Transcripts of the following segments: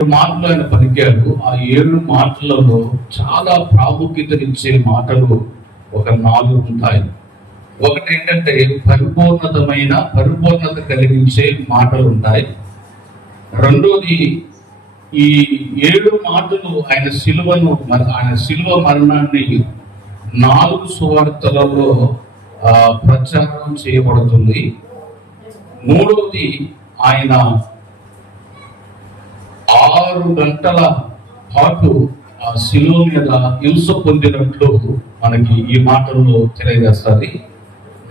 మాటలు ఆయన పలికాడు. ఆ 7 మాటలలో చాలా ప్రాముఖ్యతనిచ్చే మాటలు ఒక 4 ఉంటాయి. ఒకటి ఏంటంటే పరిపూర్ణత కలిగించే మాటలు ఉంటాయి. రెండోది, ఈ 7 మాటలు ఆయన శిలువ మరణాన్ని 4 సువార్తలలో ప్రచారం చేయబడుతుంది. మూడవది, ఆయన 6 గంటల పాటు ఆ శిలువ మీద హింస పొందినట్లు మనకి ఈ మాటల్లో తెలియజేస్తుంది.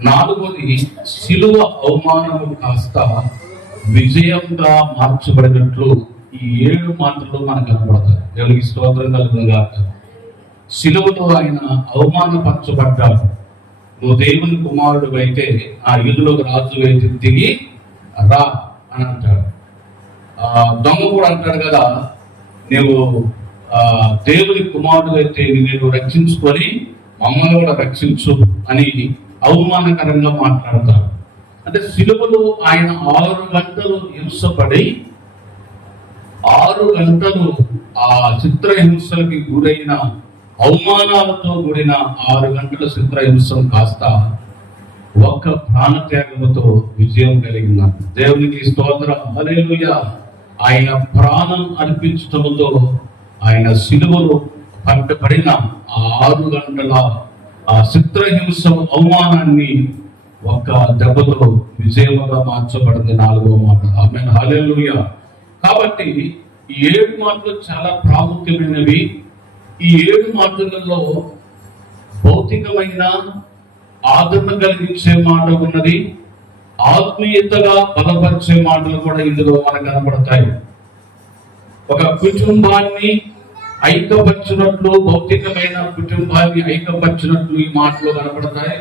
నాలుగవది, శిలువ అవమానము కాస్త విజయంగా మార్చబడినట్లు ఈ 7 మాటలు మనకు కనబడతాయి. దేవునికి స్తోత్రం కలుగునుగాక. శిలువలో ఆయన అవమానపరచబడ్డాడు. నువ్వు దేవుని కుమారుడు అయితే ఆ యూదులకు రాజు అయితే దిగి రా అని అంటాడు. దొంగ కూడా అంటాడు కదా, నువ్వు దేవుని కుమారుడు అయితే నేను రక్షించుకొని మమ్మల్ని కూడా రక్షించు అని అవమానకరంగా మాట్లాడతారు. అంటే శిలువలో ఆయన 6 గంటలు హింసపడి 6 గంటలు ఆ చిత్రహింసలకి గురైన అవమానాలతో కూడిన 6 గంటల చిత్రహింసం కాస్త ఒక్క ప్రాణత్యాగంతో విజయం కలిగింది. దేవునికి స్తోత్రం, హల్లెలూయా. ఆయన ప్రాణం అర్పించడంతో ఆయన శిలువలో పట్టబడిన ఆ 6 గంటల ఆ చిత్రహింస అవమానాన్ని ఒక్క దెబ్బతో విజయముగా మార్చబడింది. 4వ మాట. ఆమేన్, హల్లెలూయా. కాబట్టి ఈ 7 మాటలు చాలా ప్రాముఖ్యమైనవి. ఈ 7 మాటలలో భౌతికమైన ఆదరణ కలిగించే మాట ఉన్నది, ఆత్మీయతగా బలపరిచే మాటలు కూడా ఇందులో మనకు కనబడతాయి. ఒక కుటుంబాన్ని ఐక్యపరిచినట్లు, భౌతికమైన కుటుంబాన్ని ఐక్యపరిచినట్లు ఈ మాటలు కనబడతాయి.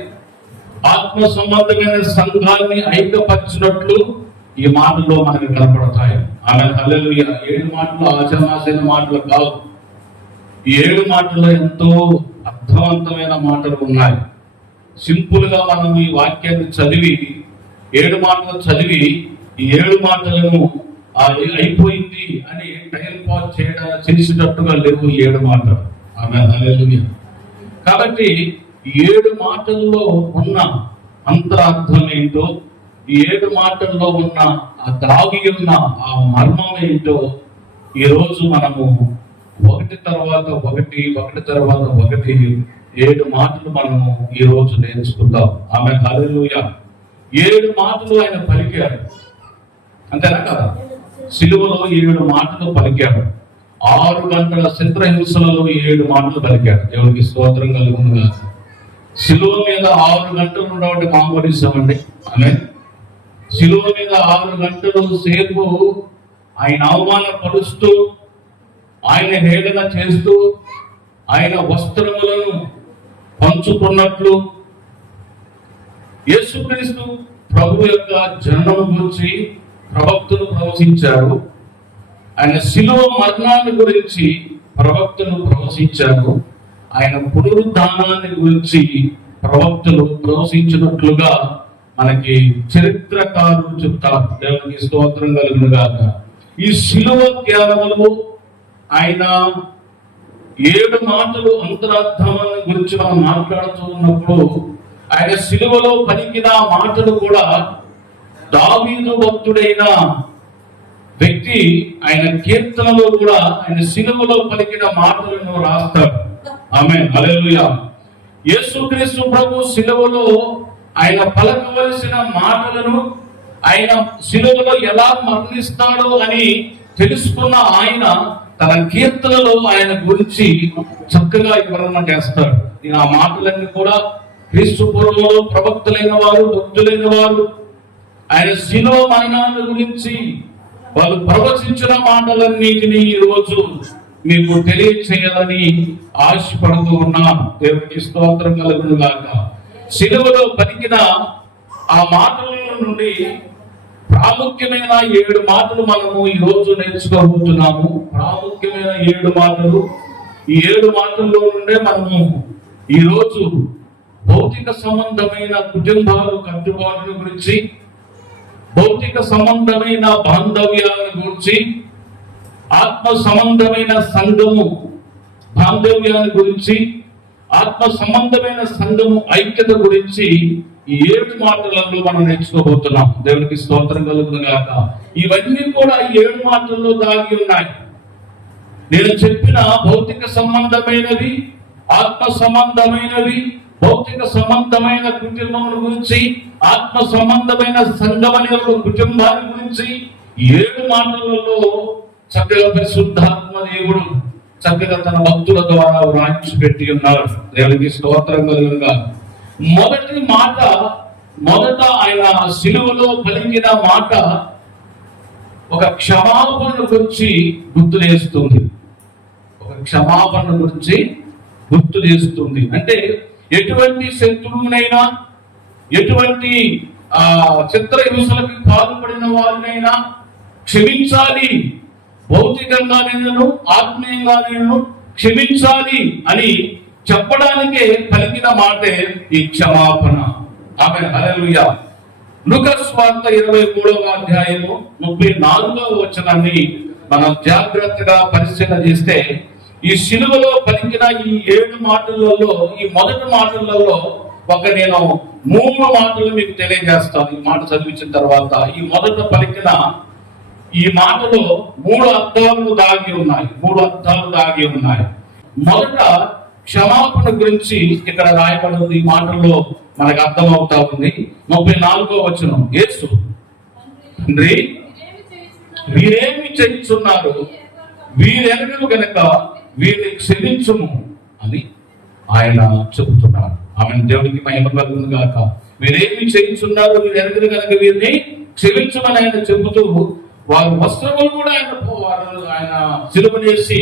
ఆత్మ సంబంధమైన సంఘాన్ని ఐక్యపరిచినట్లు ఈ మాటల్లో మనకు కనబడతాయి. ఆమేన్, హల్లెలూయా. 7 మాటలు ఆచరణాసిన మాటలు కావు. ఈ 7 మాటల్లో ఎంతో అర్థవంతమైన మాటలు ఉన్నాయి. సింపుల్ గా మనం ఈ వాక్యాన్ని చదివి 7 మాటలు చదివి ఈ 7 మాటలను అయిపోయింది అని టైం పాస్ చేసేటట్టుగా లేవు ఈ 7 మాటలు. ఆమేన్, హల్లెలూయా. కాబట్టి ఈ 7 మాటల్లో ఉన్న అంతరార్థం ఏంటో, ఈ 7 మాటల్లో ఉన్న ఆ దాగి ఉన్న ఆ మర్మం ఏంటో ఈరోజు మనము ఒకటి తర్వాత ఒకటి 7 మాటలు మనము ఈ రోజు నేర్చుకుందాం. ఆమేన్, హల్లెలూయా. 7 మాటలు ఆయన పలికాడు, అంతేనా కదా? శిలువలో 7 మాటలు పలికాడు. 6 గంటల చిత్రహింసలలో 7 మాటలు పలికాడు. దేవునికి స్తోత్రం కలుగునుగాక. శిలువ మీద 6 గంటలు ఉండవండి మామూలు విషయం అండి. ఆమేన్. శిలువ మీద 6 గంటలు సేపు ఆయన అవమానపరుస్తూ, ఆయన హేళన చేస్తూ, ఆయన వస్త్రములను పంచుకున్నట్లు యేసుక్రీస్తు ప్రభు యొక్క జననం గురించి ప్రవక్తలు ప్రవచించారు. ఆయన శిలువ మరణాన్ని గురించి ప్రవక్తలు ప్రవచించారు. ఆయన పునరుద్ధానాన్ని గురించి ప్రవక్తలు ప్రవచించినట్లుగా మనకి చరిత్రకారులు చెప్తారు. దేవునికి స్తోత్రం కలుగునుగాక. ఈ శిలువ జ్ఞానములు ఆయన 7 మాటలు అంతరార్థాన్ని గురించి మనం మాట్లాడుతూ ఉన్నప్పుడు ఆయన శిలువలో పలికిన మాటలు కూడా దావీదు భక్తుడైన వ్యక్తి ఆయన కీర్తనలో కూడా ఆయన శిలువలో పలికిన మాటలను రాస్తాడు. ఆమేన్, హల్లెలూయా. యేసుక్రీస్తు ప్రభు శిలువలో ఆయన పలకవలసిన మాటలను, ఆయన శిలువలో ఎలా మరణిస్తాడో అని తెలుసుకున్న ఆయన తన కీర్తనలో ఆయన గురించి చక్కగా వివరణ చేస్తాడు. ఆ మాటలన్నీ కూడా క్రీస్తు పూర్వంలో ప్రవక్తలైన వారు, భక్తులైన వారు ఆయన శిలువ మరణాన్ని గురించి వాళ్ళు ప్రవచించిన మాటలన్నిటినీ ఈ రోజు మీకు తెలియచేయాలని ఆశపడుతూ ఉన్నాను. దేవునికి స్తోత్రం కలుగునుగాక. శిలువలో పలికిన ఆ మాటల నుండి ప్రాముఖ్యమైన 7 మాటలు మనము ఈ రోజు నేర్చుకోబోతున్నాము. ప్రాముఖ్యమైన 7 మాటలు. ఈ 7 మాటల్లో నుండే మనము ఈ రోజు భౌతిక సంబంధమైన కుటుంబాలు కట్టుబాట్ల గురించి, భౌతిక సంబంధమైన బాంధవ్యాల గురించి, ఆత్మ సంబంధమైన సంఘము బాంధవ్యాన్ని గురించి, ఆత్మ సంబంధమైన సంఘము ఐక్యత గురించి ఈ 7 మాటలలో మనం నేర్చుకోబోతున్నాం. దేవునికి స్తోత్రం కలుగును గాక. ఇవన్నీ కూడా ఈ 7 మాటల్లో దాగి ఉన్నాయి. నేను చెప్పిన భౌతిక సంబంధమైనవి, ఆత్మ సంబంధమైనవి, భౌతిక సంబంధమైన కుటుంబం గురించి, ఆత్మ సంబంధమైన సంఘమనే ఒక కుటుంబాన్ని గురించి 7 మాటలలో చక్కగా పరిశుద్ధాత్మ దేవుడు చక్కగా తన భక్తుల ద్వారా వ్రాయించి పెట్టి ఉన్నారు. దేవునికి స్తోత్రం కలుగును గాక. మొదట ఆయన సిలువలో పలికిన మాట ఒక క్షమాపణ గురించి గుర్తు చేస్తుంది. ఒక క్షమాపణ గురించి గుర్తు చేస్తుంది. అంటే ఎటువంటి శత్రువునైనా, ఎటువంటి చిత్రహింసలకు పాల్పడిన వారినైనా క్షమించాలి, భౌతికంగా నేను, ఆత్మీయంగా నేను క్షమించాలి అని చెప్పడానికే పలికిన మాటే ఈ క్షమాపణ. ఆమేన్, హల్లెలూయా. లూకా సువార్త 23వ అధ్యాయము 34వ వచనాన్ని మనం జాగ్రత్తగా పరిశీలన చేస్తే, ఈ సిలువలో పలికిన ఈ 7 మాటలలో, ఈ మొదటి మాటలలో నేను 3 మాటలు మీకు తెలియజేస్తాను. ఈ మాట చదివించిన తర్వాత ఈ మొదట పలికిన ఈ మాటలో 3 అర్థాలు దాగి ఉన్నాయి. 3 అర్థాలు దాగి ఉన్నాయి. మొదట క్షమాపణ గురించి ఇక్కడ రాయబడింది. ఈ మాటల్లో మనకు అర్థమవుతా ఉంది. 34వ వచనం, యేసు, తండ్రి వీరేమి చేయుచున్నారు, వీరెరుగరు గనుక వీరిని క్షమించుము అని ఆయన చెబుతున్నారు. ఆమె దేవునికి మహిమ కలుగును గాక. వీరేమి చేయుచున్నారు, వీరెరుగరు గనుక వీరిని క్షమించుమని ఆయన చెబుతూ, వారి వస్త్రములు కూడా ఆయన సిలువ చేసి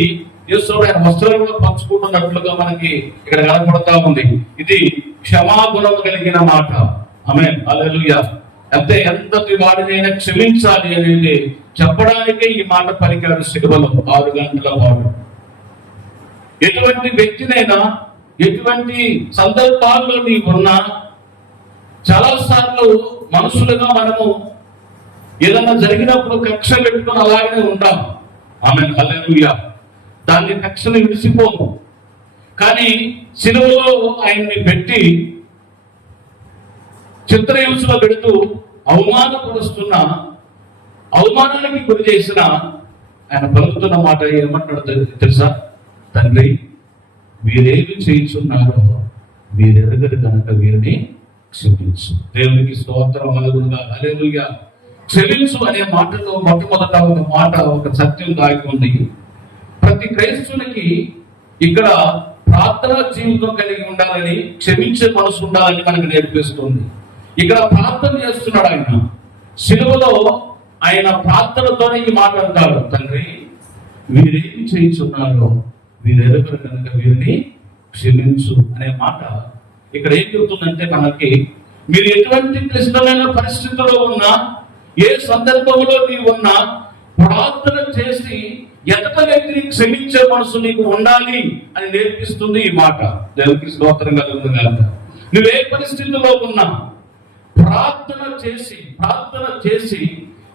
యేసుడు ఆయన వస్త్రాలు కూడా పంచుకుంటున్నట్లుగా మనకి ఇక్కడ కనపడతా ఉంది. ఇది క్షమాగుణం కలిగిన మాట. ఆమేన్, హల్లెలూయా. అంటే ఎంతటి వాడినైనా క్షమించాలి అనేది చెప్పడానికే ఈ మాట పలికాడు సిలువలో 6 గంటల పాటు. ఎటువంటి వ్యక్తినైనా, ఎటువంటి సందర్భాల్లో నీకున్నా, చాలా సార్లు మనుషులుగా మనము ఏదన్నా జరిగినప్పుడు కక్ష పెట్టుకుని అలాగనే ఉంటాం. ఆమేన్, హల్లెలూయా. దాన్ని కక్షను విడిసిపోము. కానీ సిలువలో ఆయన్ని పెట్టి చిత్రహింసలో పెడుతూ అవమానపరుస్తున్న, అవమానానికి గురి చేసిన ఆయన పలుకుతున్న మాట ఏమంటాడు తెలుసా? తండ్రి వీరేమి చేయుచున్నారో వీరెరుగరు కనుక వీరిని క్షమించు. దేవునికి స్తోత్రం కలుగును గాక. హల్లెలూయా. క్షమించు అనే మాటలో మొట్టమొదట ఒక మాట, ఒక సత్యం దాగి ఉంది. ప్రతి క్రైస్తవునికి ఇక్కడ ప్రార్థనా జీవితం కలిగి ఉండాలని, క్షమించే మనసు ఉండాలని మనకు నేర్పిస్తుంది. ఇక్కడ ప్రార్థన చేస్తున్నాడు ఆయన. సిలువలో ఆయన ప్రార్థనతోనే ఈ మాట అంటాడు, తండ్రి వీరేమి చేయుచున్నారో వీరెరుగరు కనుక వీరిని క్షమించు అనే మాట ఇక్కడ ఏం చెబుతుందంటే, మనకి మీరు ఎటువంటి క్లిష్టమైన పరిస్థితుల్లో ఉన్నా, ఏ సందర్భంలో నీవు ఉన్నా, ప్రార్థన చేసి ఎదట వ్యక్తిని క్షమించే మనసు నీకు ఉండాలి అని నేర్పిస్తుంది ఈ మాట. దేవునికి స్తోత్రం కలుగును గాక. నువ్వు ఏ పరిస్థితుల్లో ఉన్నా ప్రార్థన చేసి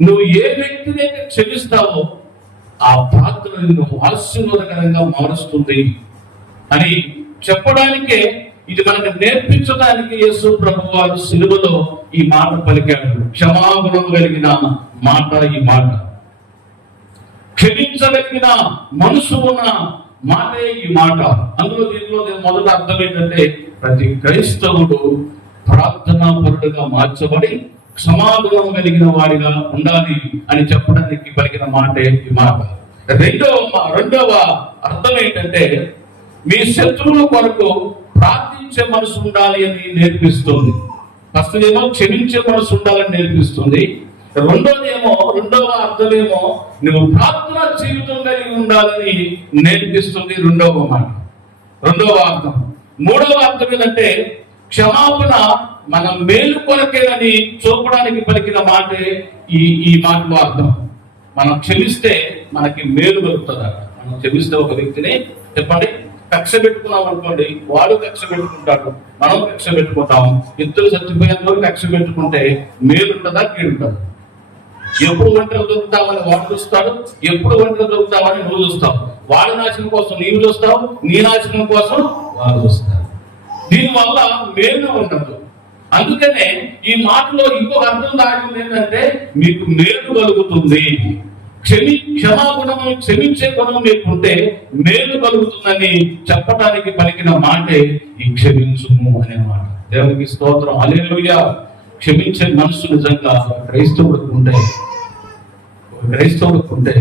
నువ్వు ఏ వ్యక్తిని అయితే క్షమిస్తావో ఆ ప్రార్థన నిన్ను ఆశీర్వాదకరంగా మారుస్తుంది అని చెప్పడానికే, ఇది మనకు నేర్పించడానికి యేసు ప్రభువు వారు సిలువలో ఈ మాట పలికాడు. క్షమాగుణం కలిగిన మాట ఈ మాట. క్షమించగలిగిన మనసు ఉన్న మాటే ఈ మాట. దీంట్లో మొదట అర్థం ఏంటంటే, ప్రతి క్రైస్తవుడు ప్రార్థనా పరుడుగా మార్చబడి క్షమాగుణం కలిగిన వాడిగా ఉండాలి అని చెప్పడానికి పలికిన మాటే ఈ మాట. రెండవ అర్థం ఏంటంటే, మీ శత్రువుల కొరకు ప్రార్థించే మనసు ఉండాలి అని నేర్పిస్తుంది. ఫస్ట్ ఏమో క్షమించే మనసు ఉండాలని నేర్పిస్తుంది. రెండవ అర్థమేమో నువ్వు ప్రార్థన జీవితం కలిగి ఉండాలని నేర్పిస్తుంది. రెండవ అర్థం. మూడవ అర్థం ఏంటంటే, క్షమాపణ మన మేలు కొరకేనని చూపడానికి పలికిన మాటే ఈ మాటలో అర్థం. మనం క్షమిస్తే మనకి మేలు కలుగుతుంది. మనం క్షమిస్తే ఒక వ్యక్తిని చెప్పండి, కక్ష పెట్టుకున్నాం అనుకోండి, వాడు కక్ష పెట్టుకుంటాడు, మనం కక్ష పెట్టుకుంటాం. ఇద్దరు చచ్చిపోయేంత వరకు కక్ష పెట్టుకుంటే మేలు ఉంటుందా, కీడు ఉంటుందా? ఎప్పుడు ఒంటరి దొరుకుతామని వాడు చూస్తాడు, ఎప్పుడు ఒంటరి దొరుకుతామని నువ్వు చూస్తావు. వాడి నాశనం కోసం నీవు చూస్తావు, నీ నాశనం కోసం వాడు చూస్తాడు. దీనివల్ల మేలు ఉండదు. అందుకనే ఈ మాటలో ఇంకొక అర్థం దాగి ఏంటంటే మీకు మేలు కలుగుతుంది. క్షమాగుణము, క్షమించే గుణం మీకుంటే మేలు కలుగుతుందని చెప్పడానికి పలికిన మాటే ఈ క్షమించుము అనే మాట. దేవునికి స్తోత్రం, హల్లెలూయా. క్షమించే మనసు నిజంగా క్రైస్తవుడికి ఉంటే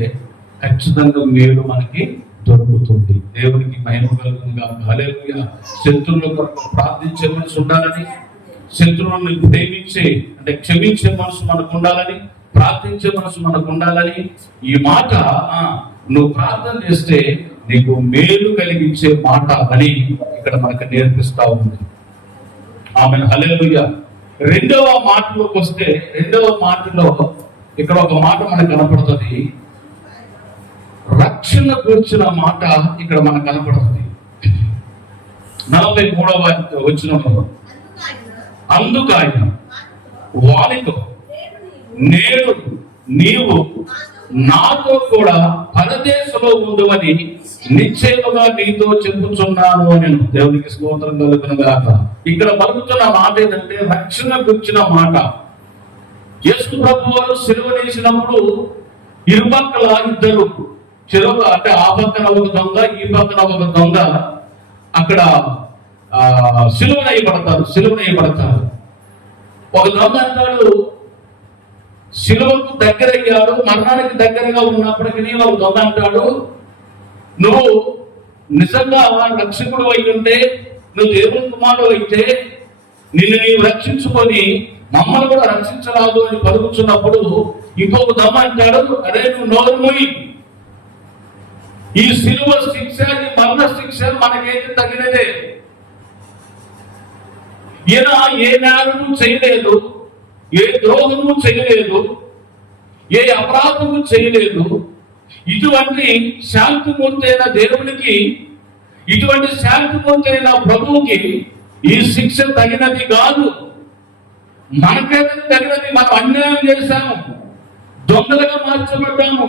ఖచ్చితంగా మేలు మనకి దొరుకుతుంది. దేవునికి మహిమ కలుగునుగా, హల్లెలూయా. శత్రువుల కొరకు ప్రార్థించే మనసు ఉండాలని, శత్రువులను ప్రేమించే అంటే క్షమించే మనసు మనకు ఉండాలని, ప్రార్థించే మనసు మనకు ఉండాలని ఈ మాట నువ్వు ప్రార్థన చేస్తే నీకు మేలు కలిగించే మాట అని ఇక్కడ మనకు నేర్పిస్తా ఉంది. ఆమె హల్లెలూయా. రెండవ మాటలోకి వస్తే, రెండవ మాటలో ఇక్కడ ఒక మాట మనకు కనపడుతుంది. రక్షణ గురించిన మాట ఇక్కడ మనకు కనపడుతుంది. 43వ వచనంలో, అందుకు ఆయన వానితో, నేడు నీవు నాతో కూడా పరదేశంలో ఉండువని నిశ్చయముగా నీతో చెప్పుచున్నాను అని. దేవునికి స్తోత్రం కలుగునుగాక. ఇక్కడ పలుకుతున్న మాట ఏంటంటే రక్షణ గురించిన మాట. యేసు ప్రభువు వారు సిలువ వేసినప్పుడు ఇరుపక్కల ఇద్దరు చెరువు, అంటే ఆ పక్కన ఒక దొంగ, ఈ పక్కన ఒక దొంగ అక్కడ సిలువనయ్యబడతారు. ఒక దొంగ అంటాడు సిలువకు దగ్గరయ్యాడు, మరణానికి దగ్గరగా ఉన్నప్పటికీ ఒక దొంగ అంటాడు, నువ్వు నిజంగా రక్షకుడు అయి ఉంటే, నువ్వు దేవుని కుమారుడు అయితే నిన్ను నీవు రక్షించుకొని మమ్మల్ని కూడా రక్షించరాదు అని పలుకుతున్నప్పుడు ఇంకొక దొంగ అంటాడు, అరే నువ్వు నోరు మూయి, ఈ సిలువ శిక్ష, ఈ మరణ శిక్ష మనకేది తగినదే. ఈయన ఏ నేరము చేయలేదు, ఏ ద్రోహము చేయలేదు, ఏ అపరాధము చేయలేదు. ఇటువంటి శాంతిమూర్తి అయిన దేవునికి, ఇటువంటి శాంతిమూర్తి అయిన ప్రభువుకి ఈ శిక్ష తగినది కాదు. మనకైతే తగినది. మనం అన్యాయం చేశాము, దొంగలుగా మార్చబడ్డాము,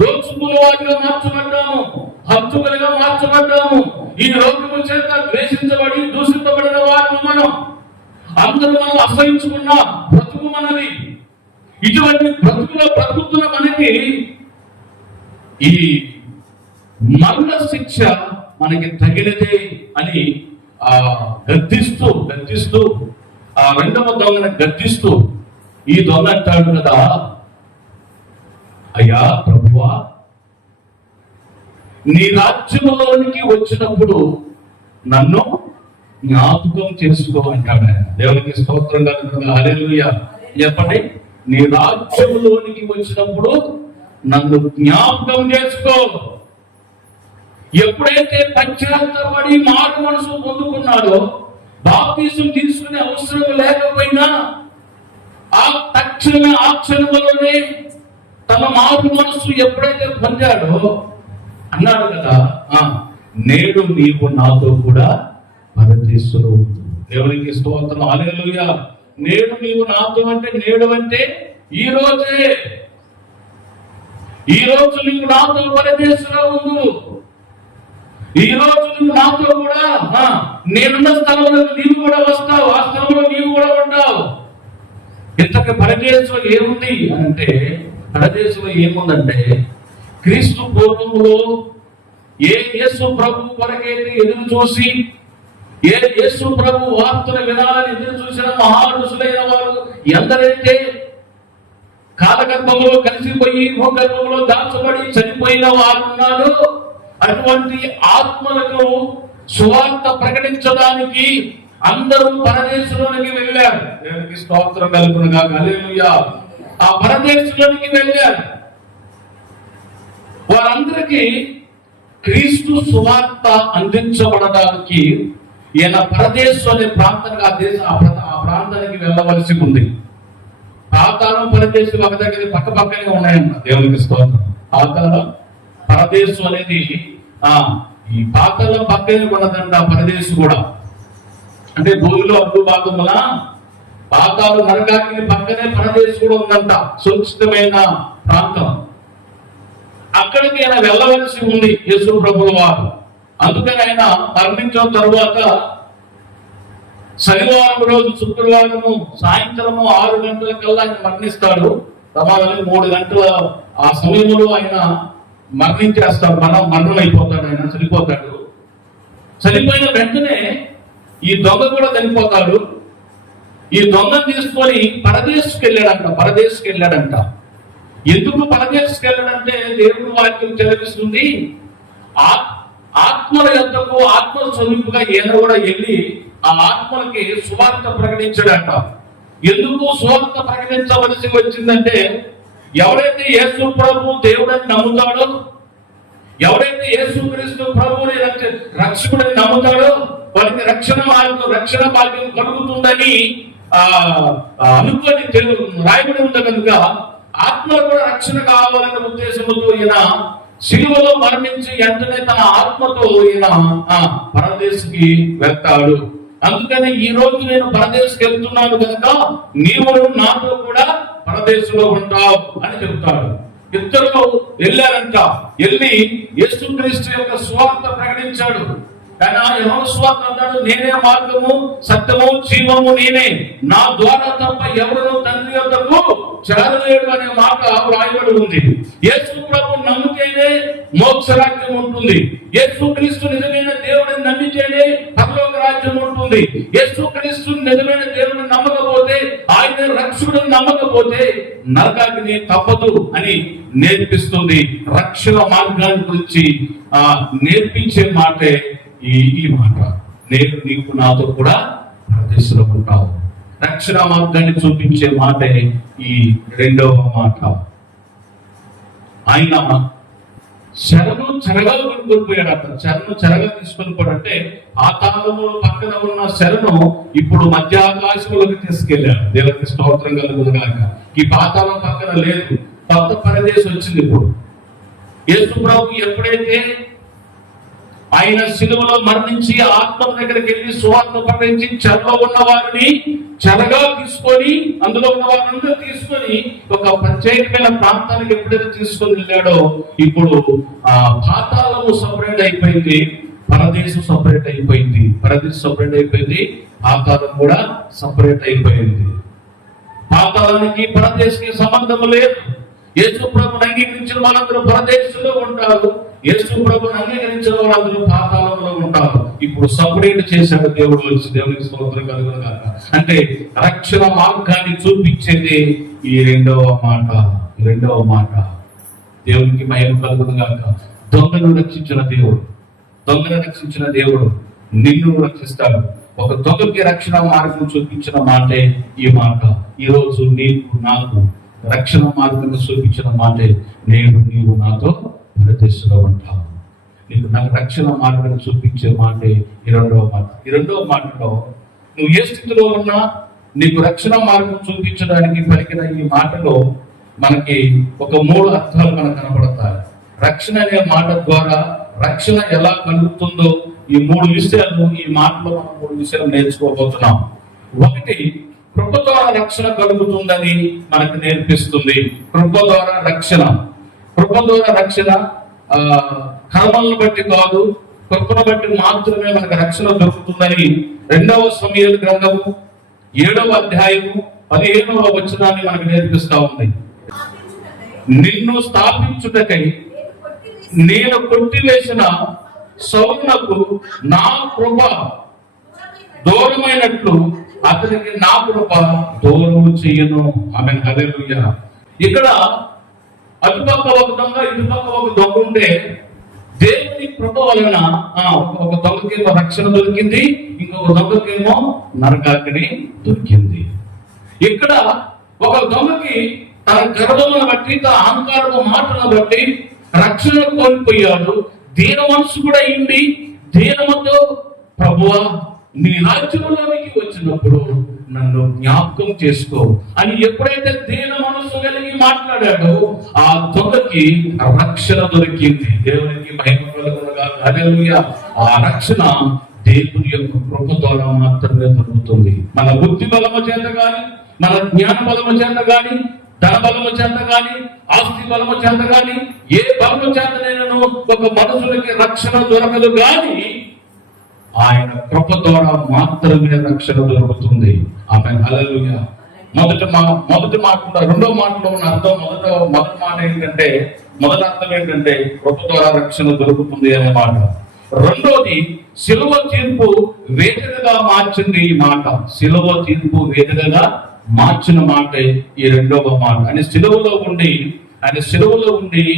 దోచుకునేవాడిగా మార్చబడ్డాము, హత్తులుగా మార్చబడ్డాము. ఈ రోగము చేత ద్వేషించబడి దూషించబడిన వారు మనం. అందరూ మనం అసహించుకున్న బ్రతుకు మనది. ఇటువంటి బ్రతుకులో బ్రతుకుతున్న మనకి ఈ మరణ శిక్ష మనకి తగినదే అని గద్దిస్తూ ఆ రెండవ దొంగను గద్దిస్తూ ఈ దొంగ అంటాడు కదా, అయ్యా ప్రభువా, నీ రాజ్యంలోనికి వచ్చినప్పుడు నన్ను జ్ఞాపకం చేసుకో అంటాడు ఆయన. దేవునికి స్తోత్రం కలుగునుగాక, హల్లెలూయా. చెప్పండి, నీ రాజ్యంలోనికి వచ్చినప్పుడు నన్ను జ్ఞాపకం చేసుకో. ఎప్పుడైతే పశ్చాత్తపడి మారు మనసు పొందుకున్నాడో, బాప్తిసం తీసుకునే అవసరం లేకపోయినా ఆ తక్షణమే, ఆ క్షణంలోనే తన మారు మనసు ఎప్పుడైతే పొందాడో అన్నాడు కదా, నేడు నీవు నాతో కూడా పరదేశంలో ఉండు. దేవునికి స్తోత్రం, హల్లెలూయా. నేడు నీవు నాతో అంటే, నేడు అంటే ఈ రోజే, ఈ రోజు నీవు నాతో పరదేశంలో ఉండు. ఈ రోజు నువ్వు నాతో కూడా, నేనున్న స్థలంలో నీవు కూడా వస్తావు, ఆ స్థలంలో నీవు కూడా ఉంటావు. ఇంతకు పరదేశంలో ఏముంది అంటే, పరదేశంలో ఏముందంటే క్రీస్తు పూర్వంలో ఏ యేసు ప్రభు కొరకైతే ఎదురు చూసి, ఏ యేసు ప్రభు వార్తను వినాలని ఎదురు చూసిన మహారుషులైన వారు ఎందరైతే కాలగర్భంలో కలిసిపోయి భూగర్భంలో దాచబడి చనిపోయిన వారు ఉన్నారు, అటువంటి ఆత్మలకు సువార్త ప్రకటించడానికి అందరూ పరదేశంలోనికి వెళ్ళారు. దేవునికి స్తోత్రం కలుగునుగాక, హల్లెలూయా. ఆ పరదేశంలోనికి వెళ్ళారు. వారందరికీ క్రీస్తు సువార్త అందించబడడానికి ఈయన పరదేశం అనే ప్రాంతానికి, ఆ ప్రాంతానికి వెళ్ళవలసి ఉంది. పాతాళం పరదేశం ఒక దగ్గర పక్క పక్కనే ఉన్నాయన్న. దేవునికి స్తోత్రం. పాతాళం పరదేశం అనేది ఈ పాతాళం పక్కనే ఉన్నదంట. పరదేశం కూడా అంటే భూమిలో అడ్డు భాగముల పాతాళ నరకాగ్ని పక్కనే పరదేశం కూడా ఉందంట, సురక్షితమైన ప్రాంతం. అక్కడికి ఆయన వెళ్ళవలసి ఉంది యేసు ప్రభువు వారు. అందుకని ఆయన మరణించిన తరువాత శనివారం రోజు శుక్రవారము సాయంత్రము 6 గంటల కల్లా ఆయన మరణిస్తాడు. ప్రమాదానికి 3 గంటల ఆ సమయంలో ఆయన మరణించేస్తాడు, మరణం అయిపోతాడు, ఆయన చనిపోతాడు. చనిపోయిన వెంటనే ఈ దొంగ కూడా చనిపోతాడు. ఈ దొంగను తీసుకొని పరదేశకు వెళ్ళాడంట. ఎందుకు పరదేశకు వెళ్ళాడంటే దేవుడు వాక్యం చదివిస్తుంది, ఆత్మల యొద్దకు ఆత్మ స్వరూపుగా ఈయన కూడా వెళ్ళి ఆ ఆత్మలకి సువార్త ప్రకటించాడంట. ఎందుకు సువార్త ప్రకటించవలసి వచ్చిందంటే, ఎవరైతే యేసు ప్రభు దేవుడని నమ్ముతాడో, ఎవరైతే యేసు క్రీస్తు ప్రభువుని రక్షకుడని నమ్ముతాడో వారికి రక్షణ భాగ్యం కలుగుతుందని అనుకొని రాయబడి ఉంది కనుక ఆత్మలు కూడా రక్షణ కావాలనే ఉద్దేశంతో ఈయన శిలువలో మరణించి వెంటనే తన ఆత్మతో ఈయన పరదేశికి వెళ్తాడు. అందుకని ఈ రోజు నేను పరదేశికి వెళ్తున్నాను కనుక నీవు నాతో కూడా పరదేశంలో ఉంటావు అని చెప్తాడు. ఇద్దరు వెళ్ళారంట. వెళ్ళి యేసుక్రీస్తు యొక్క సువార్త ప్రకటించాడు. యోహాను సువార్త అన్నాడు, నేనే మార్గము సత్యము జీవము, నేనే, నా ద్వారా తప్ప ఎవరు తండ్రి యొద్దకు చేరలేడు అనే మాట రాయబడి ఉంది. యేసు ప్రభు నమ్మితేనే మోక్ష రాజ్యం ఉంటుంది. యేసు క్రీస్తు నిజమైన దేవుడిని నమ్మితేనే పరలోక రాజ్యం ఉంటుంది. యేసు క్రీస్తు నిజమైన దేవుడిని నమ్మకపోతే, ఆయన రక్షకుడిని నమ్మకపోతే నరకాగ్ని తప్పదు అని నేర్పిస్తుంది. రక్షణ మార్గాన్ని గురించి నేర్పించే మాటే ఈ మాట, నేను నీకు నాతో కూడా పరదేశంలో ఉంటావు. రక్షణ మార్గాన్ని చూపించే మాటే ఈ 2వ మాట. ఆయన శరణు చెరగా కొనుక్కొని పోయాడట. శరణు చెరగా తీసుకొని పోయాడంటే పాతాళము పక్కన ఉన్న శరణు ఇప్పుడు మధ్య ఆకాశంలోకి తీసుకెళ్లాడు. దేవునికి స్తోత్రం కలుగునుగాక. ఈ పాతాళం పక్కన లేదు, కొత్త పరదేశం వచ్చింది. ఇప్పుడు యేసు ప్రభు ఎప్పుడైతే ఆయన శిలువలో మరణించి ఆత్మ దగ్గరికి వెళ్ళి సువార్త ప్రకటించి చెరలో ఉన్న వారిని చెరగా తీసుకొని, అందులో ఉన్న వారిని తీసుకొని ఒక ప్రత్యేకమైన ప్రాంతానికి ఎప్పుడైతే తీసుకొని వెళ్ళాడో ఇప్పుడు పాతాళము సపరేట్ అయిపోయింది, పరదేశం సపరేట్ అయిపోయింది. పరదేశం సపరేట్ అయిపోయింది, పాతాళం కూడా సపరేట్ అయిపోయింది. పాతాళానికి పరదేశానికి సంబంధం లేదు. యేసు ప్రభుని అంగీకరించిన వాళ్ళందరూ పరదేశంలో ఉంటారు, యేసు ప్రభుని అంగీకరించిన వాళ్ళందరూ పాతాళంలో ఉంటారు. ఇప్పుడు సపరేట్ చేశాడు దేవుడు వచ్చి. దేవునికి స్తోత్రం కలుగునుగాక. అంటే రక్షణ మార్గాన్ని చూపించేది ఈ 2వ మాట. దేవునికి మహిమ కలుగునుగాక. దొంగను రక్షించిన దేవుడు నిన్ను రక్షిస్తాడు. ఒక దొంగకి రక్షణ మార్గం చూపించిన మాటే ఈ మాట. ఈరోజు నీకు నాకు రక్షణ మార్గం చూపించిన మాటే, నీవు నాతో పరదేశంలో ఉంటావు. నీకు నాకు రక్షణ మార్గం చూపించే మాటే ఈ 2వ మాట. ఈ 2వ మాటలో నువ్వు ఏ స్థితిలో ఉన్నా నీకు రక్షణ మార్గం చూపించడానికి పలికిన ఈ మాటలో మనకి ఒక 3 అర్థాలు మనకు కనపడతాయి. రక్షణ అనే మాట ద్వారా రక్షణ ఎలా కలుగుతుందో ఈ 3 విషయాలు ఈ మాటలో మనం 3 విషయాలు నేర్చుకోబోతున్నాం. ఒకటి, కృప ద్వారా రక్షణ కలుగుతుందని మనకు నేర్పిస్తుంది. కృప ద్వారా రక్షణ కర్మలను బట్టి కాదు, కృపను బట్టి మాత్రమే మనకు రక్షణ దొరుకుతుందని 2వ సమూయేలు గ్రంథము 7వ అధ్యాయము 15వ వచనాన్ని మనకు నేర్పిస్తా ఉంది. నిన్ను స్థాపించుటకై నేను కొట్టివేసిన సౌలునకు నా కృప దూరమైనట్లు అతనికి నా కృప దూరం చేయను. ఆమేన్, హల్లెలూయా. ఇక్కడ అటుపక్క ఒక దొంగ, ఇటుపక్క ఒక దొంగ ఉంటే దేవుని కృప వలన ఒక దొంగకేమో రక్షణ దొరికింది, ఇంకొక దొంగకేమో నరకాగ్ని దొరికింది. ఇక్కడ ఒక దొంగకి తన గర్వమును బట్టి, తన అహంకారము మాటలను బట్టి రక్షణ కోల్పోయాడు. దీన మనసు కూడా అయింది. దీనముతో ప్రభువా నీ రాజ్యంలోనికి వచ్చినప్పుడు నన్ను జ్ఞాపకం చేసుకో అని ఎప్పుడైతే దీన మనసు కలిగి మాట్లాడాడో ఆ దొంగకి రక్షణ దొరికింది. దేవునికి మహిమ కలుగునుగాక. హల్లెలూయా. ఆ రక్షణ దేవుని యొక్క కృప ద్వారా మాత్రమే దొరుకుతుంది. మన బుద్ధి బలము చేత గాని, మన జ్ఞాన బలము చేత గాని, ధన బలము చేత గాని, ఆస్తి బలము చేత గాని, ఏ బలము చేతనైనా ఒక మనుషులకి రక్షణ దొరకదు గాని ఆయన కృప ద్వారా మాత్రమే రక్షణ దొరుకుతుంది. ఆమేన్, హల్లెలూయా. మొదటి మాట రెండో మాటలో ఉన్న అర్థం, మొదటి మాట ఏంటంటే, మొదటి అర్థం ఏంటంటే కృప ద్వారా రక్షణ దొరుకుతుంది అనే మాట. రెండోది శిలువ తీర్పు వేదికగా మార్చింది ఈ మాట. శిలువ తీర్పు వేదికగా మార్చిన మాట ఈ రెండవ మాట. ఆయన శిలువలో ఉండి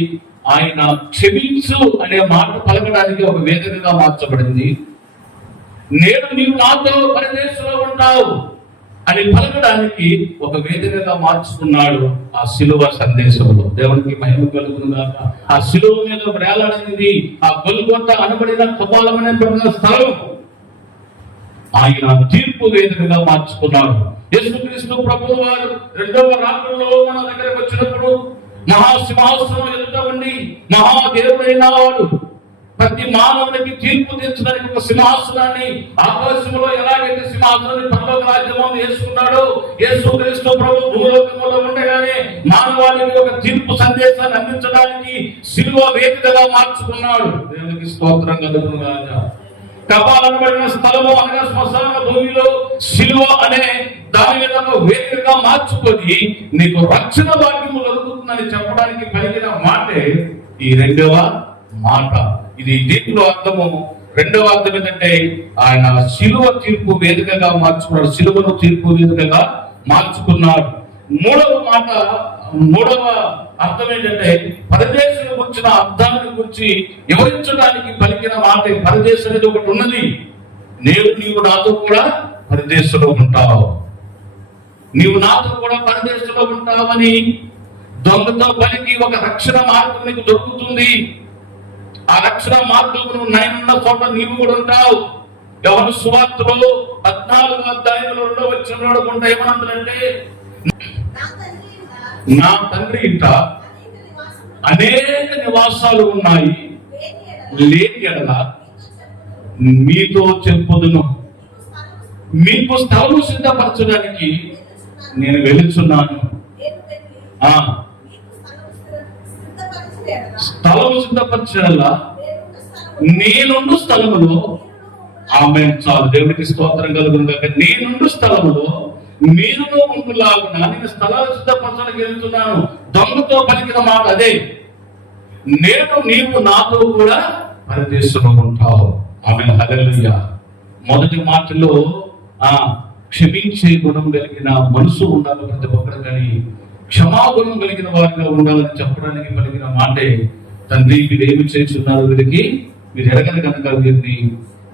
ఆయన క్షమించు అనే మాట పలకడానికి ఒక వేదికగా మార్చబడింది. నేడు నీవు నాతో పరదేశంలో ఉంటావు అని పలకడానికి ఒక వేదికగా మార్చుకున్నాడు ఆ శిలువ సందేశంలో. దేవునికి మహిమ కలుగునుగాక. ఆ శిలువ మీద వేలాడనిది ఆ గొల్గొతా అనబడిన కపాలమైనటువంటి స్థలం ఆయన తీర్పు వేదికగా మార్చుకున్నాడు. యేసుక్రీస్తు ప్రభువు వారు రెండవ రాకడలో మన దగ్గరకు వచ్చినప్పుడు మహాసింహాసనం ఎదుట ఉండి మహాదేవుడైన వాడు ప్రతి మానవునికి తీర్పు తీర్చడానికి ఒక సింహాసనాన్ని ఆకాశంలో ఎలాగైతే సింహాసనాన్ని పరలోక రాజ్యంలో వేసుకున్నాడో, యేసుక్రీస్తు ప్రభు భూలోకంలో ఉండగానే మానవాళికి ఒక తీర్పు సందేశాన్ని అందించడానికి శిలువ వేదికగా మార్చుకున్నాడు. దేవునికి స్తోత్రం కలుగునుగాక. కపాలనబడిన స్థలము అనగా శ్మశాన భూమిలో శిలువ అనే దాని మీద ఒక వేదికగా మార్చుకొని నీకు రక్షణ భాగ్యము దొరుకుతుందని చెప్పడానికి కలిగిన మాటే ఈ రెండవ మాట. ఇది దీంట్లో అర్థము. రెండవ అర్థం ఏంటంటే ఆయన శిలువ తీర్పు వేదికగా మార్చుకున్నాడు, శిలువను తీర్పు వేదికగా మార్చుకున్నాడు. మూడవ అర్థం ఏంటంటే పరదేశం గురించిన అర్థాన్ని గురించి వివరించడానికి పలికిన మాట. పరదేశం అనేది ఒకటి ఉన్నది. నీవు నాతో కూడా పరదేశంలో ఉంటావు, నీవు నాతో కూడా పరదేశంలో ఉంటావని దొంగతో పలికి ఒక రక్షణ మార్గం నీకు దొరుకుతుంది. ఆ రక్షణ మార్గం నువ్వు నేనున్న చోట నీవు కూడా ఉంటావు. యోహాను సువార్తలో 14వ అధ్యాయంలో 2వ వచనంలో కొంత ఏమనంటే, నా తండ్రి ఇంట అనేక నివాసాలు ఉన్నాయి, లేని ఎడల మీతో చెప్పుదును, మీకు స్థలము సిద్ధపరచడానికి నేను వెళుచున్నాను. స్థలము సిద్ధపరచాలా నేనుండు స్థలములో. ఆమె చాలు. దేవునికి స్తోత్రం కలుగునుగాక. నేనుండు స్థలములో మీరులో ఉండులాగున నేను స్థలాలు సిద్ధపరచడానికి వెళ్తున్నాను. దొంగతో పలికిన మాట అదే. నేడు నీవు నాతో కూడా పరదేశంలో ఉంటావు. ఆమె హల్లెలూయా. మొదటి మాటలో క్షమించే గుణం కలిగిన మనసు ఉండాలి ప్రతి ఒక్కరు, కానీ క్షమాగుణం కలిగిన వారిగా ఉండాలని చెప్పడానికి కలిగిన మాటే తండ్రి వీరేమి చేస్తున్నారు, వీరికి మీరు ఎరగని కనుక వీరిని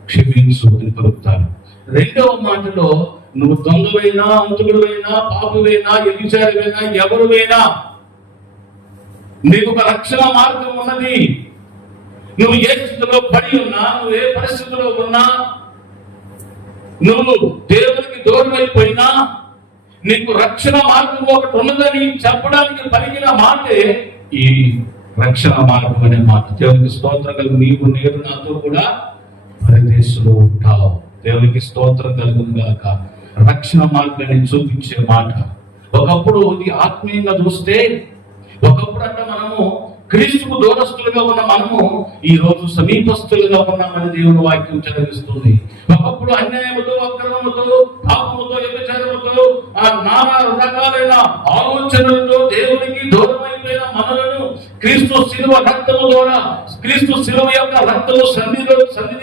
క్షమించు అని పలుకుతారు. రెండవ మాటలో నువ్వు దొంగవైనా, అంతుకుడువైనా, పాపువైనా, వ్యభిచారివైనా, ఎవరువైనా నీకు ఒక రక్షణ మార్గం ఉన్నది. నువ్వు ఏ స్థితిలో పడి ఉన్నా, నువ్వు ఏ పరిస్థితిలో ఉన్నా, నువ్వు దేవునికి దూరం అయిపోయినా నీకు రక్షణ మార్గం ఒకటి ఉన్నదని చెప్పడానికి పలికిన మాటే ఈ రక్షణ మార్గం అనే మాట. దేవునికి స్తోత్రం కలుగు. నీవు నేడు నాతో కూడా పరదేశంలో ఉంటావు. దేవునికి స్తోత్రం కలుగుగాక. రక్షణ మార్గాన్ని చూపించే మాట. ఒకప్పుడు ఇది ఆత్మీయంగా చూస్తే, ఒకప్పుడు అంటే మనము క్రీస్తుకు దూరస్తులుగా ఉన్న మనము ఈ రోజు సమీపస్తులుగా ఉన్నామని దేవుని వాక్యం చదివిస్తుంది. ఒకప్పుడు అన్యాయముతో, అక్రమముతో, పాపముతో, వ్యభిచారముతో, నానా రకాలైన ఆలోచనలతో దేవునికి దూరం అయిపోయిన మనలను క్రీస్తు శిలువ రక్తము ద్వారా, క్రీస్తు శిలువ యొక్క రక్తము సంధి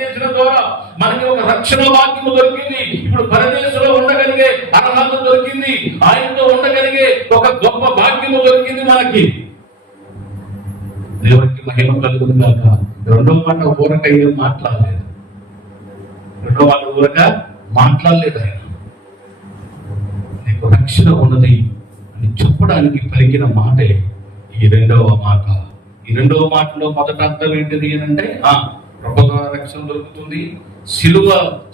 చేసిన ద్వారా మనకి ఒక రక్షణ భాగ్యము దొరికింది. ఇప్పుడు పరదేశంలో ఉండగలిగే అర్హత దొరికింది. ఆయనతో ఉండగలిగే ఒక గొప్ప భాగ్యము దొరికింది మనకి. దేవునికి మహిమ కలుగుగాక. రెండో మాట ఊరక ఏం మాట్లాడలేదు. ఆయన నీకు రక్షణ ఉన్నది అని చెప్పడానికి పలికిన మాటే ఈ రెండవ మాట. ఈ రెండవ మాటలో మొదటి అర్థం ఏంటిది అంటే ప్రభుత్వ రక్షణ దొరుకుతుంది.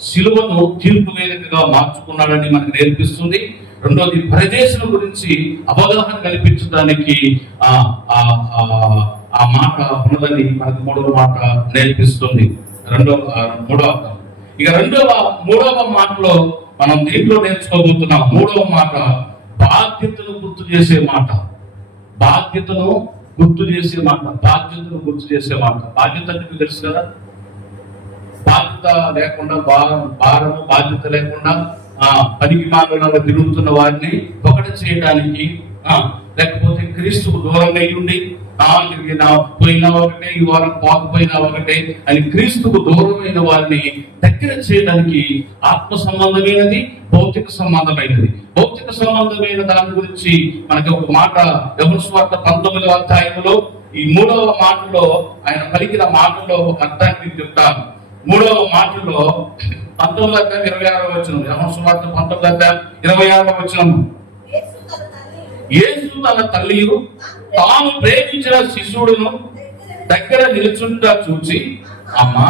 శిలువను తీర్పు వేదికగా మార్చుకున్నాడని మనకు నేర్పిస్తుంది. రెండోది పరదేశం గురించి అవగాహన కల్పించడానికి ఆ మాట ఉన్నదని మనకు మూడవ మాట నేర్పిస్తుంది. మూడో అర్థం ఇక మూడవ మాటలో మనం దీంట్లో నేర్చుకోబోతున్నాం. మూడవ మాట బాధ్యతను గుర్తు చేసే మాట. బాధ్యతను గుర్తు చేసే మాట. బాధ్యతను గుర్తు చేసే మాట. బాధ్యత అంటే మీకు తెలుసు కదా, బాధ్యత లేకుండా భారము బాధ్యత లేకుండా పనికి మానవులుగా తిరుగుతున్న వారిని ఒకటి చేయడానికి, లేకపోతే క్రీస్తుకు దూరంగా ఉండి పోయినా ఒకటే, ఈ వారం పోకపోయినా ఒకటే అని క్రీస్తుకు దూరమైన వారిని దగ్గర చేయడానికి ఆత్మ సంబంధమైనది, భౌతిక సంబంధమైనది. భౌతిక సంబంధమైన దాని గురించి మనకి ఒక మాట యోహాను సువార్త 19వ అధ్యాయంలో ఈ 3వ మాటలో ఆయన పలికిన మాటలో ఒక అర్థాన్ని చెప్తాను. 3వ మాటలో 19వ అధ్యాయం 26వ వచనం, యోహాను సువార్త 19వ అధ్యాయం 26వ వచనం, యేసు తన తల్లియు తాను ప్రేమించిన శిష్యుడును దగ్గర నిలుచుంటా చూచి, అమ్మా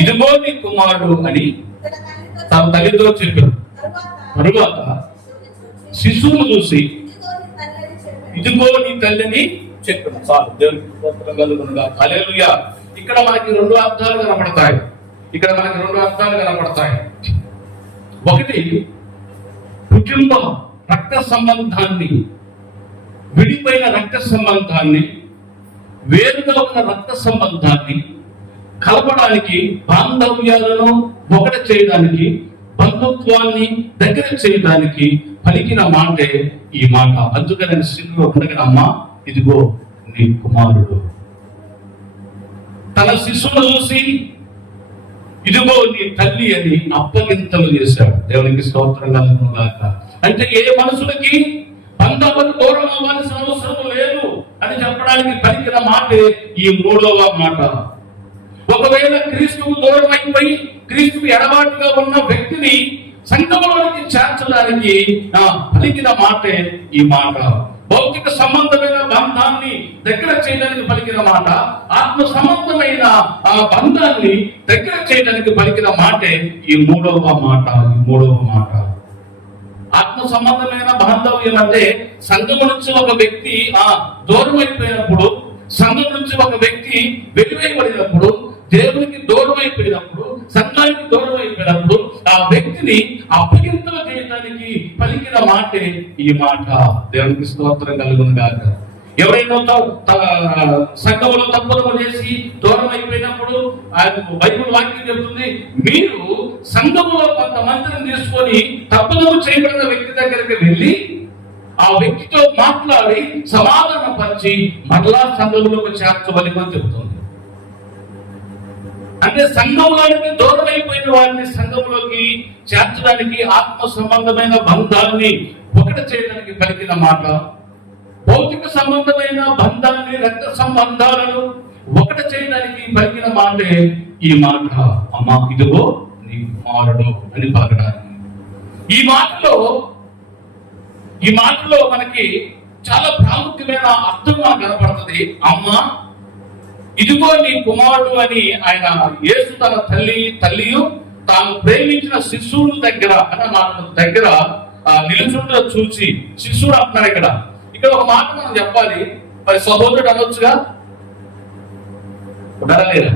ఇదిగో నీ కుమారుడు అని తన తల్లితో చెప్పారు. తరువాత శిశువును చూసి ఇదిగో నీ తల్లిని చెప్పారు. చాలు, దేవునికి హల్లెలూయా. ఇక్కడ మనకి రెండు అర్థాలు కనపడతాయి. ఒకటి, కుటుంబ రక్త సంబంధాన్ని, విడిపోయిన రక్త సంబంధాన్ని, వేరుగా ఉన్న రక్త సంబంధాన్ని కలపడానికి, బాంధవ్యాలను ఒకటి చేయడానికి, బంధుత్వాన్ని దగ్గర చేయడానికి పలికిన మాటే ఈ మాట. అందుకని శిశువులో ఉండగా, అమ్మా ఇదిగో నీ కుమారుడు. తన శిశువును చూసి ఇదిగో నీ తల్లి అని అప్పగింతలు చేశాడు. దేవునికి స్తోత్రం కలుగును గాక. అంటే ఏ మనుషులకి బంధాలకు దూరం అవ్వాల్సిన అవసరం లేదు అని చెప్పడానికి పలికిన మాటే ఈ 3వ మాట. ఒకవేళ క్రీస్తుకు దూరం అయిపోయి క్రీస్తుకు ఎడబాటుగా ఉన్న వ్యక్తిని సంఘంలోనికి చేర్చడానికి పలికిన మాటే ఈ మాట. భౌతిక సంబంధమైన బంధాన్ని దగ్గర చేయడానికి పలికిన మాట, ఆత్మ సంబంధమైన ఆ బంధాన్ని దగ్గర చేయడానికి పలికిన మాటే ఈ 3వ మాట. ఆత్మ సంబంధమైన బాంధవ్యం అంటే సంఘము నుంచి ఒక వ్యక్తి దూరం అయిపోయినప్పుడు, సంఘం నుంచి ఒక వ్యక్తి వెలివేయబడినప్పుడు, దేవునికి దూరం అయిపోయినప్పుడు, సంఘానికి దూరం అయిపోయినప్పుడు ఆ వ్యక్తిని అప్పగింతలు చేయడానికి పలికిన మాటే ఈ మాట. దేవునికి స్తోత్రం కలుగును గాక. ఎవరైనా సంఘంలో తప్పుదము చేసి దూరం అయిపోయినప్పుడు బైబిల్ వాక్యం చెబుతుంది, మీరు సంఘములో కొంతమందిని తీసుకొని తప్పుదము చేయబడిన వ్యక్తి దగ్గరికి వెళ్ళి ఆ వ్యక్తితో మాట్లాడి సమాధానం పరిచి మరలా సంఘంలోకి చేర్చవలని చెబుతుంది. అంటే సంఘంలోనికి దూరం అయిపోయిన వారిని సంఘంలోకి చేర్చడానికి, ఆత్మ సంబంధమైన బంధాన్ని ఒకటి చేయడానికి పలికిన మాట, భౌతిక సంబంధమైన బంధాన్ని, రక్త సంబంధాలను ఒకటి చేయడానికి పలికిన మాటే ఈ మాట. అమ్మా ఇదిగో నీ కుమారుడు అని పలకడానికి. ఈ మాటలో మనకి చాలా ప్రాముఖ్యమైన అర్థం మనకు కనపడుతుంది. అమ్మా ఇదిగో నీ కుమారుడు అని ఆయన యేసు తన తల్లియు తాను ప్రేమించిన శిశువుల దగ్గర అన్న మాట దగ్గర నిలుచుంటూ చూసి, శిశువుడు అంటున్నారు. ఇక్కడ ఒక మాట మనం చెప్పాలి. మరి సహోదరుడు అనొచ్చుగా, ఉండలేరా?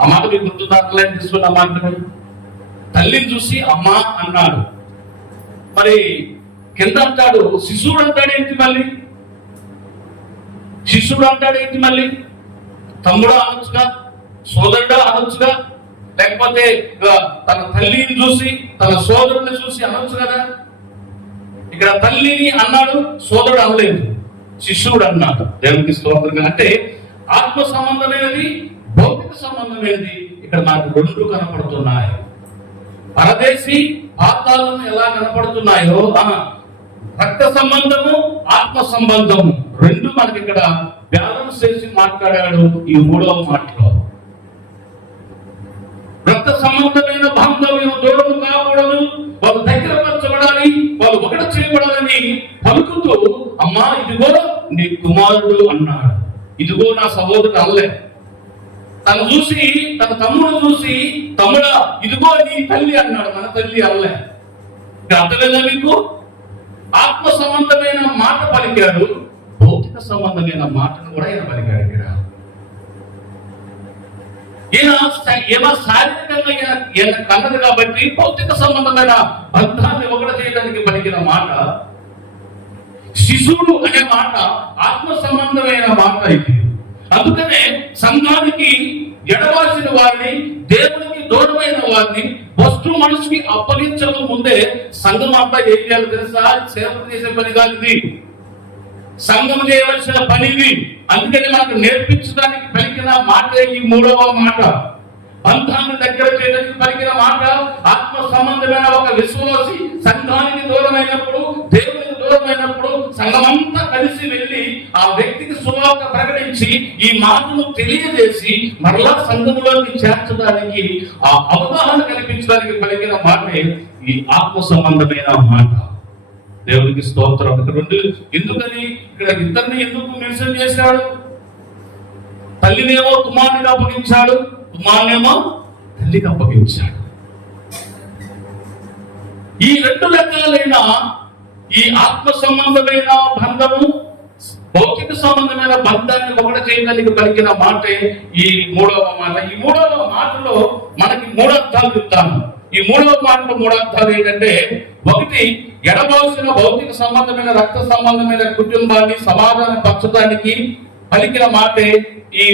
ఆ మాట మీకు గుర్తుందా? తీసుకున్న మాట, తల్లిని చూసి అమ్మా అన్నాడు. మరి కింద అంటాడు శిశువుడు అంటాడేంటి మళ్ళీ? శిష్యుడు అంటాడేంటి మళ్ళీ? తమ్ముడా అనొచ్చుగా, సోదరుడా అనొచ్చుగా, లేకపోతే తన తల్లిని చూసి తన సోదరుని చూసి అనొచ్చు కదా. ఇక్కడ తల్లిని అన్నాడు, సోదరుడు అనలేదు, శిష్యుడు అన్నాడు. దేవునికి స్తోత్రంగా. అంటే ఆత్మ సంబంధమైనది, భౌతిక సంబంధమైనది ఇక్కడ నాకు రెండు కనపడుతున్నాయి. పరదేశీ పాతాలను ఎలా కనపడుతున్నాయో రక్త సంబంధము, ఆత్మ సంబంధము రెండు మనకి ఇక్కడ బ్యాలెన్స్ చేసి మాట్లాడాడు ఈ 3వ మాటలో. రక్త సంబంధమైన బాంధవ్యం దూరం కాకూడదు, వాళ్ళు దగ్గర పరచబడాలి, వాళ్ళు ఒకటి చేయబడాలని పలుకుతూ అమ్మా ఇదిగో నీ కుమారుడు అన్నాడు. ఇదిగో నా సహోదరుడు అనలే. తను చూసి తన తమ్ముడు చూసి తమ్ముడా ఇదిగో నీ తల్లి అన్నాడు, మన తల్లి అనలే. అర్థమైందా మీకు? ఆత్మ సంబంధమైన మాట పలికాడు, భౌతిక సంబంధమైన మాటను కూడా ఆయన పలికాడు. ఇక్కడ ఏమో శారీరకంగా ఈయన కన్నది కాబట్టి భౌతిక సంబంధమైన బంధాన్ని ఒకటి చేయడానికి పలికిన మాట. శిశువుడు అనే మాట ఆత్మ సంబంధమైన మాట ఇది. అందుకనే సంఘానికి ఎడవాల్సిన వారిని, దేవునికి దూరమైన వారిని వస్తు మనిషికి అప్పగించక ముందే సంఘం అంతా ఏం చేయాలి తెలుసా? సేవలు చేసే పని కాదు ఇది, సంఘం చేయవలసిన పని ఇది. అందుకని మనకు నేర్పించడానికి పలికిన మాట ఈ మూడవ మాట. బంధాన్ని దగ్గర చేయడానికి పలికిన మాట. ఆత్మ సంబంధమైన ఒక విశ్వాసి సంఘానికి దూరమైనప్పుడు, దేవునికి దూరమైనప్పుడు సంఘమంతా కలిసి వెళ్ళి ఆ వ్యక్తికి సువార్త ప్రకటించి ఈ మాటను తెలియజేసి మరలా సంఘంలోకి చేర్చడానికి, ఆ అవగాహన కల్పించడానికి పలికిన మాటే ఈ ఆత్మ సంబంధమైన మాట. దేవునికి స్తోత్రం. రెండు, ఎందుకని ఇక్కడ ఇద్దరిని ఎందుకు మెన్షన్ చేశాడు? తల్లినేమో కుమారునికి అప్పగించాడు, కుమారునేమో తల్లికి అప్పగించాడు. ఈ రెండు రకాలైన ఈ ఆత్మ సంబంధమైన బంధము, భౌతిక సంబంధమైన బంధాన్ని ఒకటి చేయడానికి పలికిన మాటే ఈ మూడవ మాట. ఈ మూడవ మాటలో మనకి మూడు అర్థాలు చెప్తాను. ఈ మూడవ మాటలో మూడు అర్థాలు ఏంటంటే, ఒకటి, ఎడబాల్సిన భౌతిక సంబంధమైన రక్త సంబంధమైన కుటుంబాన్ని సమాధాన పరచడానికి పలికిన మాటే ఈ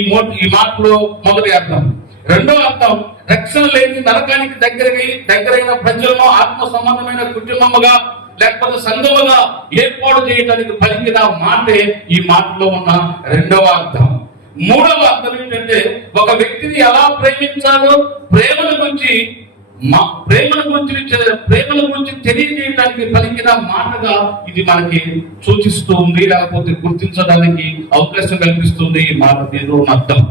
మాటలో మొదటి అర్థం. రెండో అర్థం, రక్షణ లేని నరకానికి దగ్గరైన ప్రజలను ఆత్మ సంబంధమైన కుటుంబముగా లేకపోతే సంఘముగా ఏర్పాటు చేయడానికి పలికిన మాటే ఈ మాటలో ఉన్న రెండవ అర్థం. మూడవ అర్థం ఏంటంటే, ఒక వ్యక్తిని ఎలా ప్రేమించాలో ప్రేమను గురించి తెలియజేయడానికి పలికిన మాటగా ఇది మనకి సూచిస్తూ ఉంది, లేకపోతే గుర్తించడానికి అవకాశం కల్పిస్తుంది ఈ మాట ఏదో అర్థం.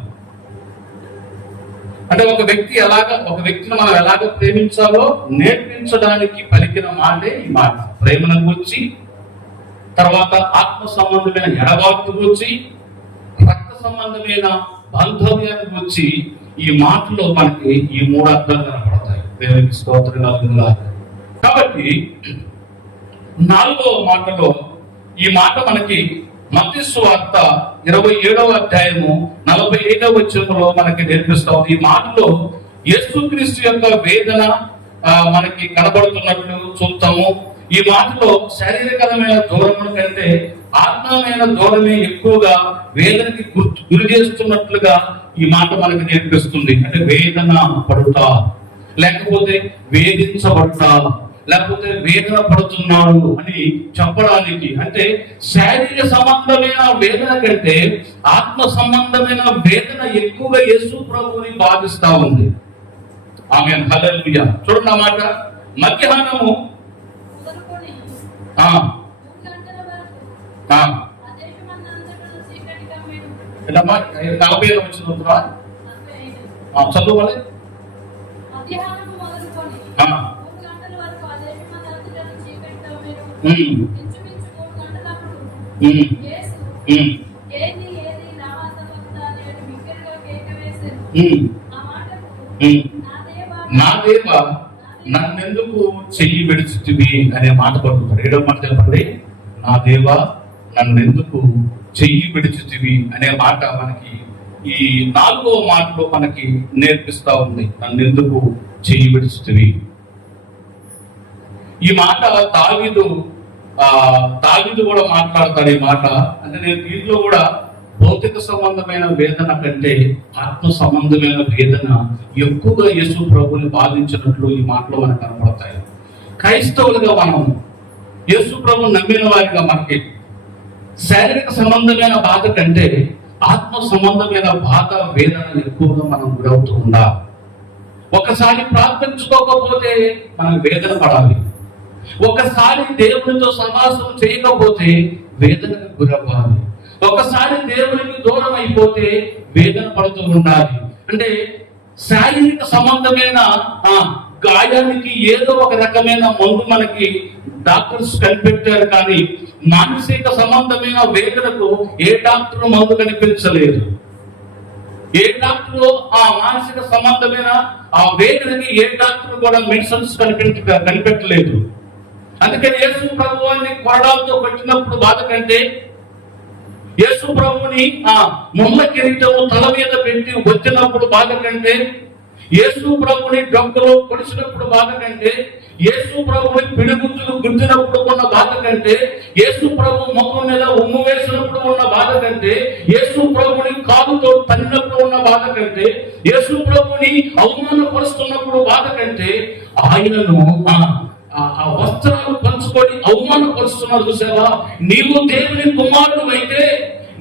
అంటే ఒక వ్యక్తిని మనం ఎలాగ ప్రేమించాలో నేర్పించడానికి పలికిన మాటే ఈ మాట. ప్రేమను గురించి, తర్వాత ఆత్మ సంబంధమైన ఎడబాటు గురించి, రక్త సంబంధమైన బాంధవ్యాన్ని గురించి ఈ మాటలో మనకి ఈ మూడు అర్థాలు కనపడతాయి. దేవునికి స్తోత్రం కలుగునుగాక. కాబట్టి నాలుగవ మాటలో ఈ మాట మనకి మత్తయి సువార్త 27వ అధ్యాయము 45వ వచనంలో మనకి నేర్పిస్తా ఉంది. ఈ మాటలో యేసుక్రీస్తు యొక్క వేదన మనకి కనబడుతున్నట్లు చూస్తాము. ఈ మాటలో శారీరకమైన దూరముల కంటే ఆత్మమైన దూరమే ఎక్కువగా వేదనకి గురి చేస్తున్నట్లుగా ఈ మాట మనకి నేర్పిస్తుంది. అంటే వేదన పడుతా, లేకపోతే వేధించబడతా, లేకపోతే వేదన పడుతున్నాడు అని చెప్పడానికి, అంటే శారీరక సంబంధమైన వేదన కంటే ఆత్మ సంబంధమైన వేదన ఎక్కువగా యేసు ప్రభువుని బాధిస్తా ఉంది. ఆమేన్, హల్లెలూయా. చూడండి ఆ మాట. మధ్యాహ్నము 40 వచ్చిన చదువుకోవాలి. నా దేవా నన్నెందుకు చెయ్యి విడిచితివి అనే మాట పడుతుంది. 7వ మాట చెప్పండి. నా దేవా నన్నెందుకు చెయ్యి విడిచితివి అనే మాట మనకి ఈ 4వ మాటలో మనకి నేర్పిస్తా ఉంది. నన్నెందుకు చెయ్యి విడిచితివి. ఈ మాట దావీదు కూడా మాట్లాడతాడు ఈ మాట. అంటే నేను దీంట్లో కూడా భౌతిక సంబంధమైన వేదన కంటే ఆత్మ సంబంధమైన వేదన ఎక్కువగా యేసు ప్రభువుని బాధించినట్లు ఈ మాటలో మనకు కనపడతాయి. క్రైస్తవులుగా మనం యేసు ప్రభువుని నమ్మిన వారిగా మనకి శారీరక సంబంధమైన బాధ కంటే ఆత్మ సంబంధమైన బాధ వేదన ఎక్కువగా మనం గురవుతూ ఉండాలి. ఒకసారి ప్రార్థించుకోకపోతే మనం వేదన పడాలి. ఒకసారి దేవునితో సమాసం చేయకపోతే వేదనకు గురవ్వాలి. ఒకసారి దేవునికి దూరం అయిపోతే వేదన పడుతూ ఉండాలి. అంటే శారీరక సంబంధమైన గాయానికి ఏదో ఒక రకమైన మందు మనకి డాక్టర్స్ కనిపెట్టారు, కానీ మానసిక సంబంధమైన వేదనకు ఏ డాక్టర్ మందు కనిపించలేదు. ఏ డాక్టర్ ఆ మానసిక సంబంధమైన ఆ వేదనకి ఏ డాక్టర్ కూడా మెడిసిన్స్ కనిపెట్టలేదు. అందుకని యేసు ప్రభువుని కొరడాలతో కొట్టినప్పుడు బాధ కంటే యేసు ప్రభుని ముళ్ళ కిరీటము తల మీద పెట్టి వచ్చినప్పుడు బాధ కంటే, యేసు ప్రభుని డొక్కలో పొడిచినప్పుడు బాధ కంటే, యేసు ప్రభుని పిడిగుద్దులు గుద్దినప్పుడు ఉన్న బాధ కంటే, యేసు ప్రభు ముఖం మీద ఉమ్ము వేసినప్పుడు ఉన్న బాధ కంటే, యేసు ప్రభుని కాలుతో తన్నినప్పుడు ఉన్న బాధ కంటే, యేసు ప్రభుని అవమానపరుస్తున్నప్పుడు బాధ కంటే, ఆయనను ఆ వస్త్రాలు పంచుకొని అవమానపరుస్తున్నారు. చూసావా? నీవు దేవుని కుమారుడు అయితే,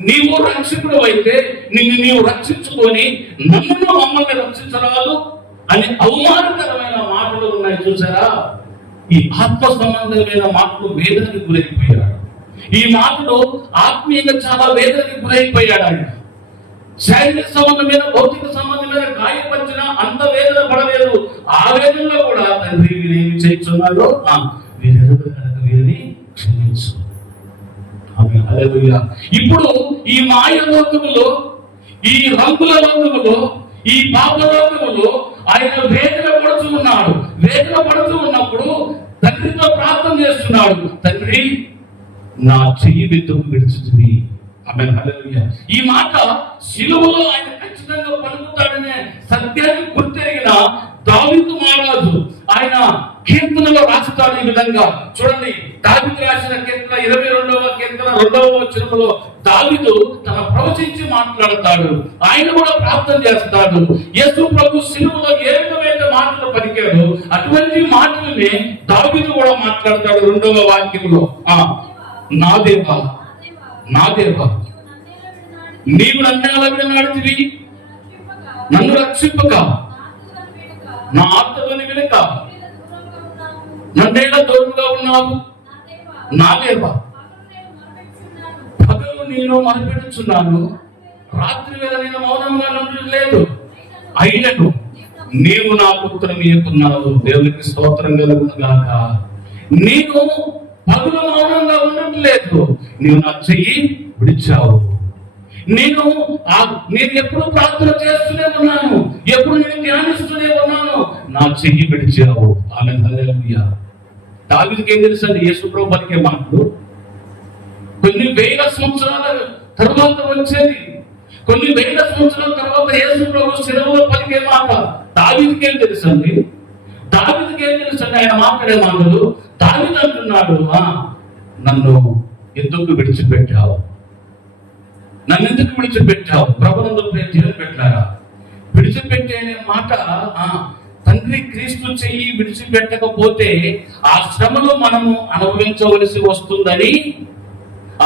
నీవు రక్షకుడు అయితే, నీవు రక్షించుకొని నన్ను మమ్మల్ని రక్షించరాదు అని అవమానకరమైన మాటలు ఉన్నాయి. చూసారా? ఈ ఆత్మ సంబంధమైన మాటలు వేదనకి గురైపోయాడు. ఈ మాటలు ఆత్మీయంగా చాలా వేదనకి గురైపోయాడు. ఆయన శారీరక సంబంధమైన భౌతిక సంబంధమైన గాయపరిచిన అంత వేదన పడలేదు. ఆ వేదనలో కూడా తండ్రి వీరేమి చేస్తున్నారో వీరిని క్షమించు. ఇప్పుడు ఈ మాయ లోకములో, ఈ రంగుల లోకములో, ఈ పాప లోకములో ఆయన వేదన పడుతూ ఉన్నాడు. వేదన పడుతూ ఉన్నప్పుడు తండ్రితో ప్రార్థన చేస్తున్నాడు. తండ్రి, నా చెయ్యి విద్దుకు విడుచుతుంది. ఆమేన్, హల్లెలూయా. ఈ మాట శిలువలో ఆయన ఖచ్చితంగా పలుకుతాడనే సత్యాన్ని గుర్తెరిగిన దావీదు మహారాజు ఆయన కీర్తనలో రాస్తాడు ఈ విధంగా. చూడండి, దావీదు రాసిన కీర్తన 22వ కీర్తన 2వ వచనంలో దావీదు తన ప్రవచించి మాట్లాడతాడు. ఆయన కూడా ప్రార్థన చేస్తాడు. యేసు ప్రభు శిలువలో ఏ విధమైన మాటలు పలికాడు అటువంటి మాటలనే దావీదు కూడా మాట్లాడతాడు 2వ వాక్యంలో. నా దేవా, నా దేవా, నీవు నన్నేలా విడనాడితివి, నన్ను రక్షింపక, నా ఆర్తలోని వినక నన్నేలా దూరంగా ఉన్నావు. నా దేవా, పగలు నేను మొదలుపెట్టుచున్నాను, రాత్రి వేళ నేను మౌనంగా ఉండలేదు. అయినను నీవు నా పుత్రం ఇయ్యకున్నావు. దేవునికి స్తోత్రం కలుగును గాక. నేను పగలు మౌనంగా ఉండట్లేదు, నీవు నా చెయ్యి విడిచావు. నేను ఎప్పుడు ప్రార్థన చేస్తూనే ఉన్నాను, ఎప్పుడు నేను ధ్యానిస్తూనే ఉన్నాను, నా చెయ్యి విడిచావు. ఆమేన్, హల్లెలూయా. దావీదుకి ఏం తెలుసండి యేసు ప్రభు పలికే మాటలు? కొన్ని వేల సంవత్సరాల తర్వాత వచ్చేది, కొన్ని వేల సంవత్సరాల తర్వాత యేసు ప్రభు శిలువలో పలికే మాట దావీదుకి ఏం తెలుసండి? దావీదుకి ఏం తెలుసండి ఆయన మాట్లాడే మాటలు? దావీదు అంటున్నాడు, నన్ను ఎందుకు విడిచిపెట్టావు, నన్ను ఎందుకు విడిచిపెట్టావు? ప్రభునందు పెట్టారా? విడిచిపెట్టే అనే మాట తండ్రి క్రీస్తు చెయ్యి విడిచిపెట్టకపోతే ఆ శ్రమను మనము అనుభవించవలసి వస్తుందని,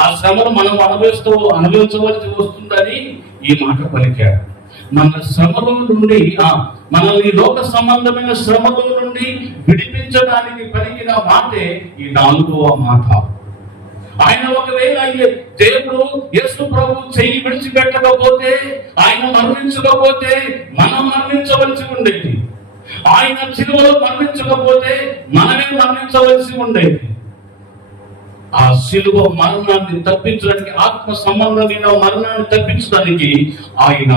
ఆ శ్రమను మనం అనుభవించవలసి వస్తుందని ఈ మాట పలికాడు. మన శ్రమలో నుండి, మనల్ని లోక సంబంధమైన శ్రమలో నుండి విడిపించడానికి పలికిన మాటే ఈ 4వ మాట. ఆయన ఒకవేళ దేవుడు యేసు ప్రభు చెయ్యి విడిచిపెట్టకపోతే, ఆయన మరణించకపోతే మనం మరణించవలసి ఉండేది. ఆయన శిలువలో మరణించకపోతే మనమే మరణించవలసి ఉండేది. ఆ శిలువ మరణాన్ని తప్పించడానికి, ఆత్మ సంబంధమైన మరణాన్ని తప్పించడానికి ఆయన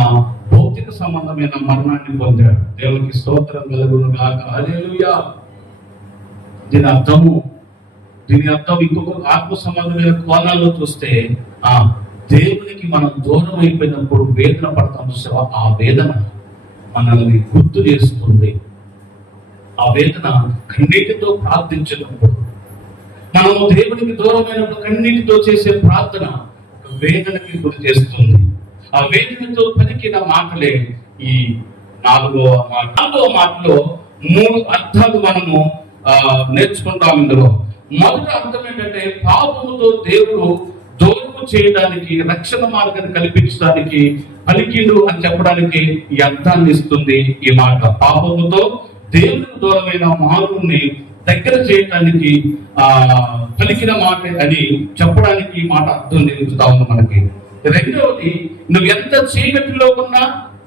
భౌతిక సంబంధమైన మరణాన్ని పొందాడు. దేవునికి స్తోత్రం కలుగును గాక. హల్లెలూయా. దీని అర్థం ఇంకొక ఆత్మ సంబంధమైన కోణాల్లో చూస్తే, దేవునికి మనం దూరం అయిపోయినప్పుడు వేదన పడతాం చూసావా, ఆ వేదన మనల్ని గుర్తు చేస్తుంది. ఆ వేదన కన్నీటితో ప్రార్థించినప్పుడు, మనము దేవునికి దూరమైనప్పుడు కన్నీటితో చేసే ప్రార్థన వేదనకి గురి చేస్తుంది. ఆ వేదనతో పలికిన మాటలే ఈ 4వ మాట. 4వ మాటలో 3 అర్థాలు మనము నేర్చుకుంటాం. ఇందులో మొదటి అర్థం ఏంటంటే, పాపముతో దేవుడు దూరము చేయడానికి, రక్షణ మార్గాన్ని కల్పించడానికి పలికిండు అని చెప్పడానికి ఈ అర్థాన్ని ఇస్తుంది ఈ మాట. పాపముతో దేవునికి దూరమైన మానవుని దగ్గర చేయటానికి పలికిన మాట అని చెప్పడానికి ఈ మాట అర్థం నిలుచుతా ఉంది మనకి. రెండవది, నువ్వు ఎంత చీకటిలో ఉన్నా,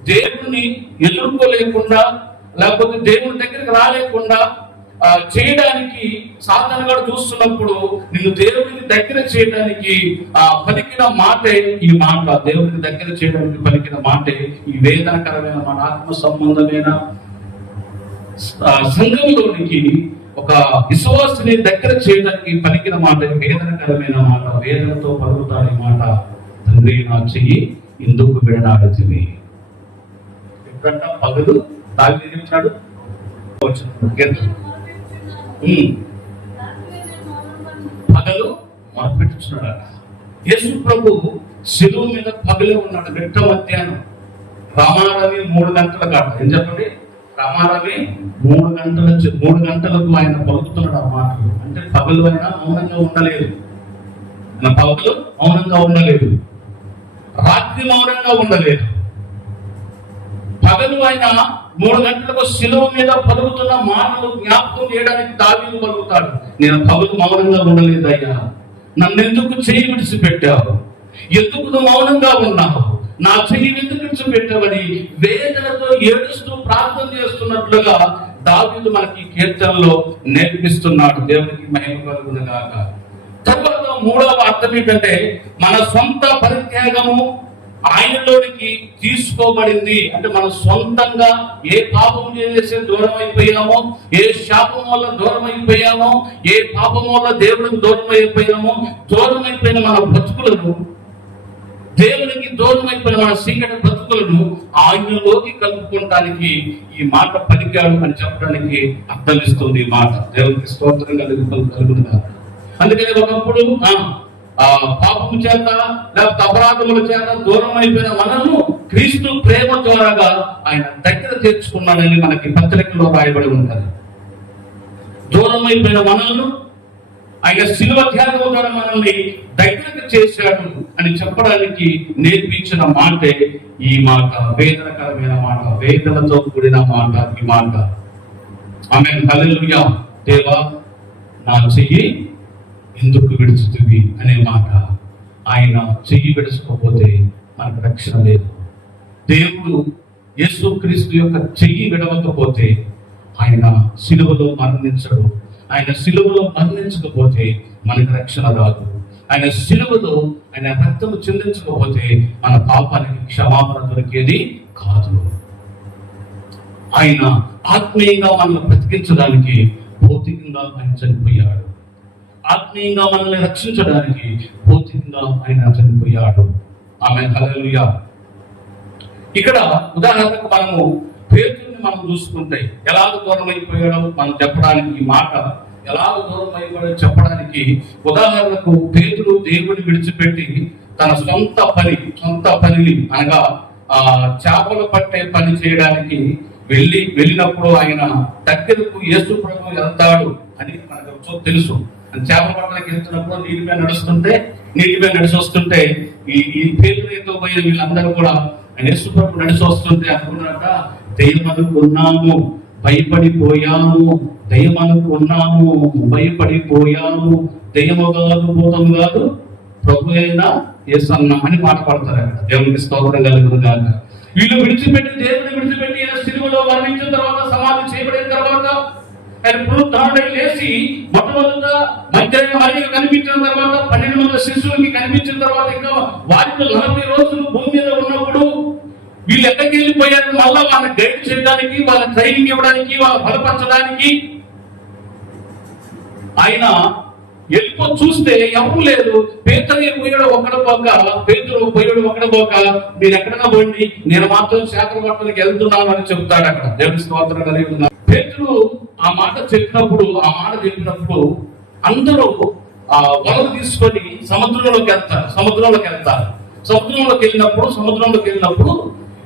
దేవుని ఎదుర్కోలేకుండా, లేకపోతే దేవుని దగ్గరికి రాలేకుండా చేయడానికి సాతాను గాడు చూస్తున్నప్పుడు నిన్ను దేవునికి దగ్గర చేయడానికి పలికిన మాటే ఈ మాట. దేవునికి దగ్గర చేయడానికి పలికిన మాటే ఈ వేదనకరమైన మన ఆత్మ సంబంధమైన సంఘంలోనికి ఒక విశ్వాసిని దగ్గర చేయడానికి పలికిన మాట వేదనకరమైన మాట. వేదనతో పలుకుతాడు ఈ మాట. తండ్రి నా చెయ్యి ఎందుకు విడనాడుతుంది. ఎప్పుడంట పగలు దావీదు చెప్తున్నాడు, పగలు మొదలుపెట్టుచున్నాడు. యేసు ప్రభు శిలువ మీద పగలే ఉన్నాడు. మిట్ట మధ్యాహ్నం రామారవి 3 గంటల కాదు, ఏం చెప్పండి, రామారవి 3 గంటలకు ఆయన పలుకుతున్నాడు ఆ మాటలు. అంటే పగలు అయినా మౌనంగా ఉండలేదు, పగలు మౌనంగా ఉండలేదు, రాత్రి మౌనంగా ఉండలేదు. పగలు ఆయన 3 గంటలకు శిలువ మీద పలుకుతున్న మాటలు జ్ఞాపకం చేయడానికి దావీదు పలుకుతాడు, నేను పగలు మౌనంగా ఉండలేదయ్యా, నన్ను ఎందుకు చెయ్యి విడిచిపెట్టావు, ఎందుకు నువ్వు మౌనంగా ఉన్నావు, నా చెయ్యి ఎందుకు విడిచిపెట్టావని వేదనతో ఏడుస్తూ ప్రార్థన చేస్తున్నట్లుగా దావీదు మనకి కీర్తనలో నేర్పిస్తున్నాడు. దేవునికి మహిమ కలుగును గాక. తర్వాత 3వ అర్థం ఏంటంటే మన సొంత పరిత్యాగము ఆయనలోనికి తీసుకోబడింది. అంటే మనం సొంతంగా ఏ పాపం చేసి దూరం అయిపోయామో, ఏ శాపం వల్ల దూరం అయిపోయామో, ఏ పాపం వల్ల దేవుడికి దూరం అయిపోయామో, దూరం అయిపోయిన మన బ్రతుకులను, దేవునికి దూరం అయిపోయిన మన చీకటి బ్రతుకులను ఆయనలోకి కలుపుకోవడానికి ఈ మాట పలికాడు అని చెప్పడానికి అర్థమిస్తుంది ఈ మాట. దేవునికి స్తోత్రం కలుగుతుంది. అందుకని ఒకప్పుడు పాపము చేత లేకపోతే అపరాధముల చేత దూరం అయిపోయిన మనల్ని క్రీస్తు ప్రేమ ద్వారాగా ఆయన దగ్గర చేర్చుకున్నాడని మనకి పత్రికలో రాయబడి ఉంటుంది. దూరం అయిపోయిన మనల్ని ఆయన శిలువ త్యాగం ద్వారా మనల్ని దగ్గరకు చేశాడు అని చెప్పడానికి నేర్పించిన మాటే ఈ మాట. వేదనకరమైన మాట, వేదనతో కూడిన మాట ఈ మాట. ఆమేన్, హల్లెలూయా. దేవా నా చెయ్యి ఎందుకు విడుచుతుంది అనే మాట. ఆయన చెయ్యి విడుచుకోకపోతే మనకు రక్షణ లేదు. దేవుడు యేసుక్రీస్తు యొక్క చెయ్యి విడవకపోతే ఆయన శిలువలో మరణించడు. ఆయన శిలువలో మరణించకపోతే మనకు రక్షణ రాదు. ఆయన శిలువలో ఆయన రక్తము చెందించకపోతే మన పాపానికి క్షమాపణ దొరికేది కాదు. ఆయన ఆత్మీయంగా మనల్ని బ్రతికించడానికి భౌతికంగా ఆయన చనిపోయాడు. ఆత్మీయంగా మనల్ని రక్షించడానికి భౌతికంగా ఆయన చనిపోయాడు. ఆమేన్, హల్లెలూయా. ఇక్కడ ఉదాహరణకు మనము పేతురుని మనం చూసుకుంటే ఎలాగ దూరం అయిపోయాడో మనం చెప్పడానికి, ఈ మాట ఎలాగ దూరం అయిపోయాడో చెప్పడానికి ఉదాహరణకు పేతురు దేవుని విడిచిపెట్టి తన సొంత పనిని అనగా చేపలు పట్టే పని చేయడానికి వెళ్ళినప్పుడు ఆయన దగ్గరకు యేసు ప్రభు వెళ్తాడు అని మనకు తెలుసు. చేపల పట్టణానికి వెళ్తున్నప్పుడు నీటిపై నడిచి వస్తుంటే ఈ పేతురుతో పోయిన వీళ్ళందరూ కూడా యేసు ప్రభు నడిచి వస్తుంటే అనుకున్నాక దయ్యమనుకున్నాము, భయపడిపోయాము, దయ్యమనుకున్నాము, భయపడిపోయాము, దయ్యము కాదు, భూతము కాదు, ప్రభు అయినా యేసన్న అని మాట పడతారు. దేవునికి స్తోత్రం కలుగును గాక. వీళ్ళు దేవుని విడిచిపెట్టి శిలువలో మరణించిన తర్వాత, సమాధి చేయబడిన తర్వాత, ఆయన పునరుద్ధరణై లేచి మొట్టమొదట మధ్యాహ్నం కనిపించిన తర్వాత 12 మంది శిష్యులకి కనిపించిన తర్వాత ఇంకా వారితో 40 రోజులు భూమి మీద ఉన్నప్పుడు వీళ్ళు ఎక్కడికి వెళ్ళిపోయారు, మళ్ళా వాళ్ళని గైడ్ చేయడానికి, వాళ్ళ ట్రైనింగ్ ఇవ్వడానికి, వాళ్ళ బలపరచడానికి ఆయన వెళ్ళిపో చూస్తే ఎవరు లేదు. పేతురు పోయాడు ఒక్కడ పోక మీరు ఎక్కడైనా పోండి, నేను మాత్రం చేపల పట్టణానికి వెళ్తున్నాను అని చెప్తాడు. అక్కడ దేవుని స్తోత్రం కలిగి ఉన్నారు. పేతురు ఆ మాట చెప్పినప్పుడు అందరూ వలలు తీసుకొని సముద్రంలోకి వెళ్తారు. సముద్రంలోకి వెళ్ళినప్పుడు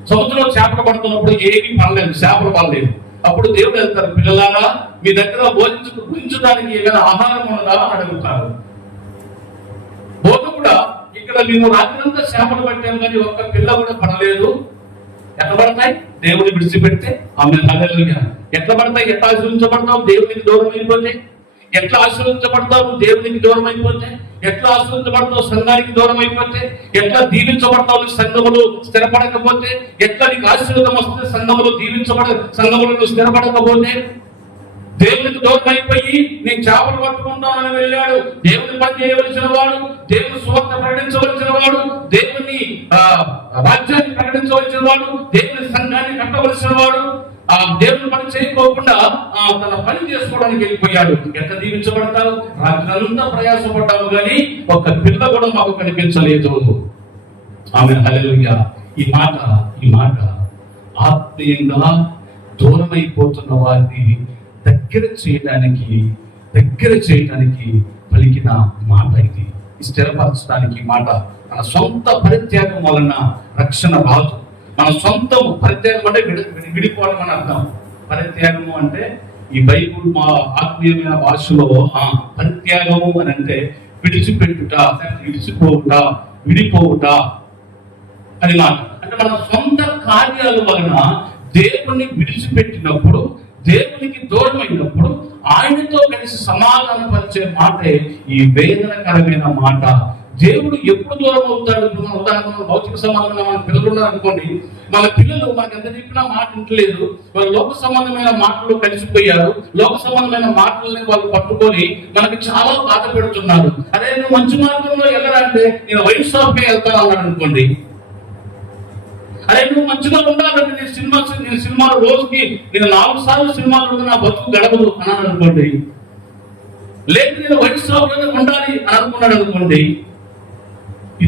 సముద్రంలో చేపలు పడుతున్నప్పుడు ఏమీ పడలేదు, చేపలు పడలేదు. అప్పుడు దేవుడు వెళ్తారు, పిల్లలారా మీ దగ్గర భోజించడానికి ఏదైనా ఆహారం ఉన్నదా అని అడుగుతారు. బోధ కూడా ఇక్కడ మేము రాత్రంతా చేపలు పట్టాము కానీ ఒక్క పిల్ల కూడా పడలేదు. ఎట్లా పడతాయి? దేవుని విడిచిపెడితే. ఆమేన్, హల్లెలూయా. ఎట్లా పడతాయి? ఎట్లా ఆశీర్వించబడతావు దేవునికి దూరం అయిపోతే? ఎట్లా ఆశీర్వించబడతావు దేవునికి దూరం అయిపోతే? ఎట్లా ఆశీర్వించబడతావు సంఘానికి దూరం అయిపోతే? ఎట్లా దీవించబడతావు సంఘములు స్థిరపడకపోతే? ఎట్లా నీకు ఆశీర్వాదం వస్తే సంఘములు స్థిరపడకపోతే? దేవునికి దూరం అయిపోయి నేను చేపలు పట్టుకుంటానని వెళ్ళాడు. దేవుని పని చేయవలసిన వాడు, దేవుని సువార్త ప్రకటించవలసిన వాడు, దేవుని రాజ్యాన్ని ప్రకటించవలసిన వాడు, దేవుని సంఘాన్ని కట్టవలసిన వాడు ఆ దేవుని పని చేయకోకుండా తన పని చేసుకోవడానికి వెళ్ళిపోయాడు. ఎట్లా దీవించబడతావు? రాత్రంతా ప్రయాసపడ్డావు కానీ ఒక్క పిల్ల కూడా మాకు కనిపించలేదు. ఆమె హల్లెలూయా. ఈ మాట ఆత్మీయంగా దూరమైపోతున్న వారిని దగ్గర చేయడానికి పలికిన మాట ఇది. స్థిరపరచడానికి మాట. మన సొంత పరిత్యాగం వలన రక్షణ రాదు. మన సొంత పరిత్యాగం అంటే విడిపోవడం అని అర్థం. పరిత్యాగము అంటే ఈ బైబుల్ మా ఆత్మీయమైన భాషలో పరిత్యాగము అని అంటే విడిచిపెట్టుట, విడిపోవుట అని మాట. అంటే మన సొంత కార్యాల వలన దేవుణ్ణి విడిచిపెట్టినప్పుడు, దేవునికి దూరమైనప్పుడు ఆయనతో కలిసి సమాధానం పరిచే మాటే ఈ వేదనకరమైన మాట. దేవుడు ఎప్పుడు దూరం అవుతాడు? ఉదాహరణ భౌతిక సంబంధమైన మన పిల్లలు ఉన్నారు అనుకోండి. మన పిల్లలు మనకు ఎంత చెప్పినా మాట ఉంటలేదు. వాళ్ళు లోక సంబంధమైన మాటలు కలిసిపోయారు. లోక సంబంధమైన మాటల్ని వాళ్ళు పట్టుకొని మనకి చాలా బాధ పెడుతున్నారు. అదే నువ్వు మంచి మార్గంలో వెళ్ళాలంటే నేను వైన్ షాప్ కే వెళ్తాను అన్నాడు అనుకోండి. అరే నువ్వు మంచిగా ఉండాలంటే నేను సినిమాలు రోజుకి 4 సార్లు సినిమాలు నా బతుకు గడవదు అన్నాడు అనుకోండి. లేదు నేను వైన్ షాప్ లోనే ఉండాలి అని అనుకున్నాడు అనుకోండి. ఈ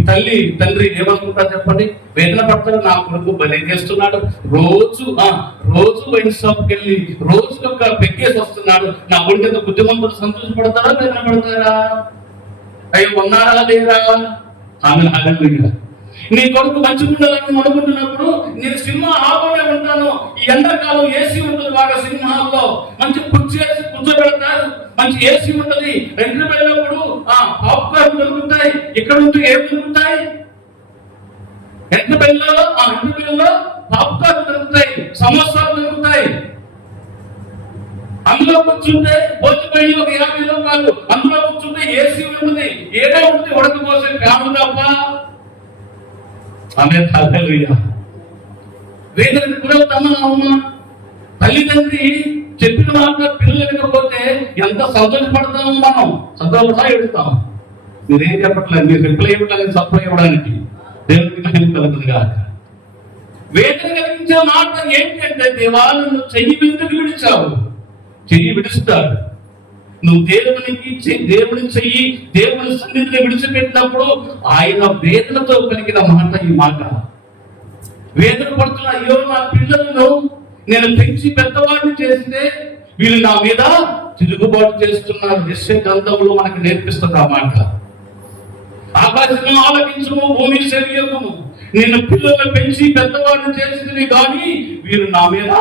తండ్రి ఏమనుకుంటారు చెప్పండి? వేదన పడతాడు, నా కొడుకు బలి చేస్తున్నాడు, రోజు వైన్ షాప్కి వెళ్ళి రోజు ఒక పెక్కేసి వస్తున్నాడు, నా కొడుకు ఎంత బుద్ధిమంతుడు, సంతోషపడతారా వేదన పడతారా? అయ్యో ఉన్నారా లేరా? ఆమె హల్లెలూయా. నీ కొడుకు మంచిగా ఉండాలని అనుకుంటున్నప్పుడు నేను సినిమా హాల్లోనే ఉంటాను. ఈ ఎండాకాలం ఏసీ ఉంటుంది బాగా సినిమా హాల్లో, మంచి కుర్చీ వేసి కూర్చోబెడతారు, మంచి ఏసీ ఉంటుంది. ఎంట్రీ వెళ్ళినప్పుడు పాప్కార్న్ దొరుకుతాయి. ఇక్కడ నుంచి ఏం దొరుకుతాయి? ఎంట్రీ బిల్లలో పాప్కార్న్ దొరుకుతాయి, సమోసాలు దొరుకుతాయి. అందులో కూర్చుంటే పోతుపోయి ఒక 50 రూపాయలు. అందులో కూర్చుంటే ఏసీ ఉంటుంది, ఏదో ఉంటుంది, ఉడకపోసే ఫ్యాన్ తప్ప. ఆమె హల్లెలూయా. వేదనకు గురవుతామా? అవునా? తల్లిదండ్రి చెప్పిన మాట పిల్లలు వినకపోతే ఎంత సంతోషపడతామో మనం. సంతోషపడతా ఎడుతాం. మీరేం చెప్పట్లేదు, మీరు రిప్లై ఇవ్వడానికి సప్లై ఇవ్వడానికి. దేవుడికి మహిమ కలుగుతుంది కాక. వేదన కలిగించే మాట ఏంటంటే, దేవా నువ్వు చెయ్యి ఎందుకు విడిచావు? చెయ్యి విడుస్తాడు. నువ్వు దేవుని చెయ్యి దేవుని సన్నిధిని విడిచిపెట్టినప్పుడు ఆయన వేదనతో కలిగిన మాట ఈ మాట. వేదన పడుతున్న అయ్యో నా పిల్లలను నేను పెంచి పెద్దవాడిని చేస్తే వీళ్ళు నా మీద తిరుగుబాటు చేస్తున్నారు. యెషయా గ్రంథంలో మనకు నేర్పిస్తుంది ఆ మాట. ఆకాశము ఆలకించుము, భూమి శరీరము, నేను పిల్లలను పెంచి పెద్దవాడిని చేసింది కానీ వీరు నా మీద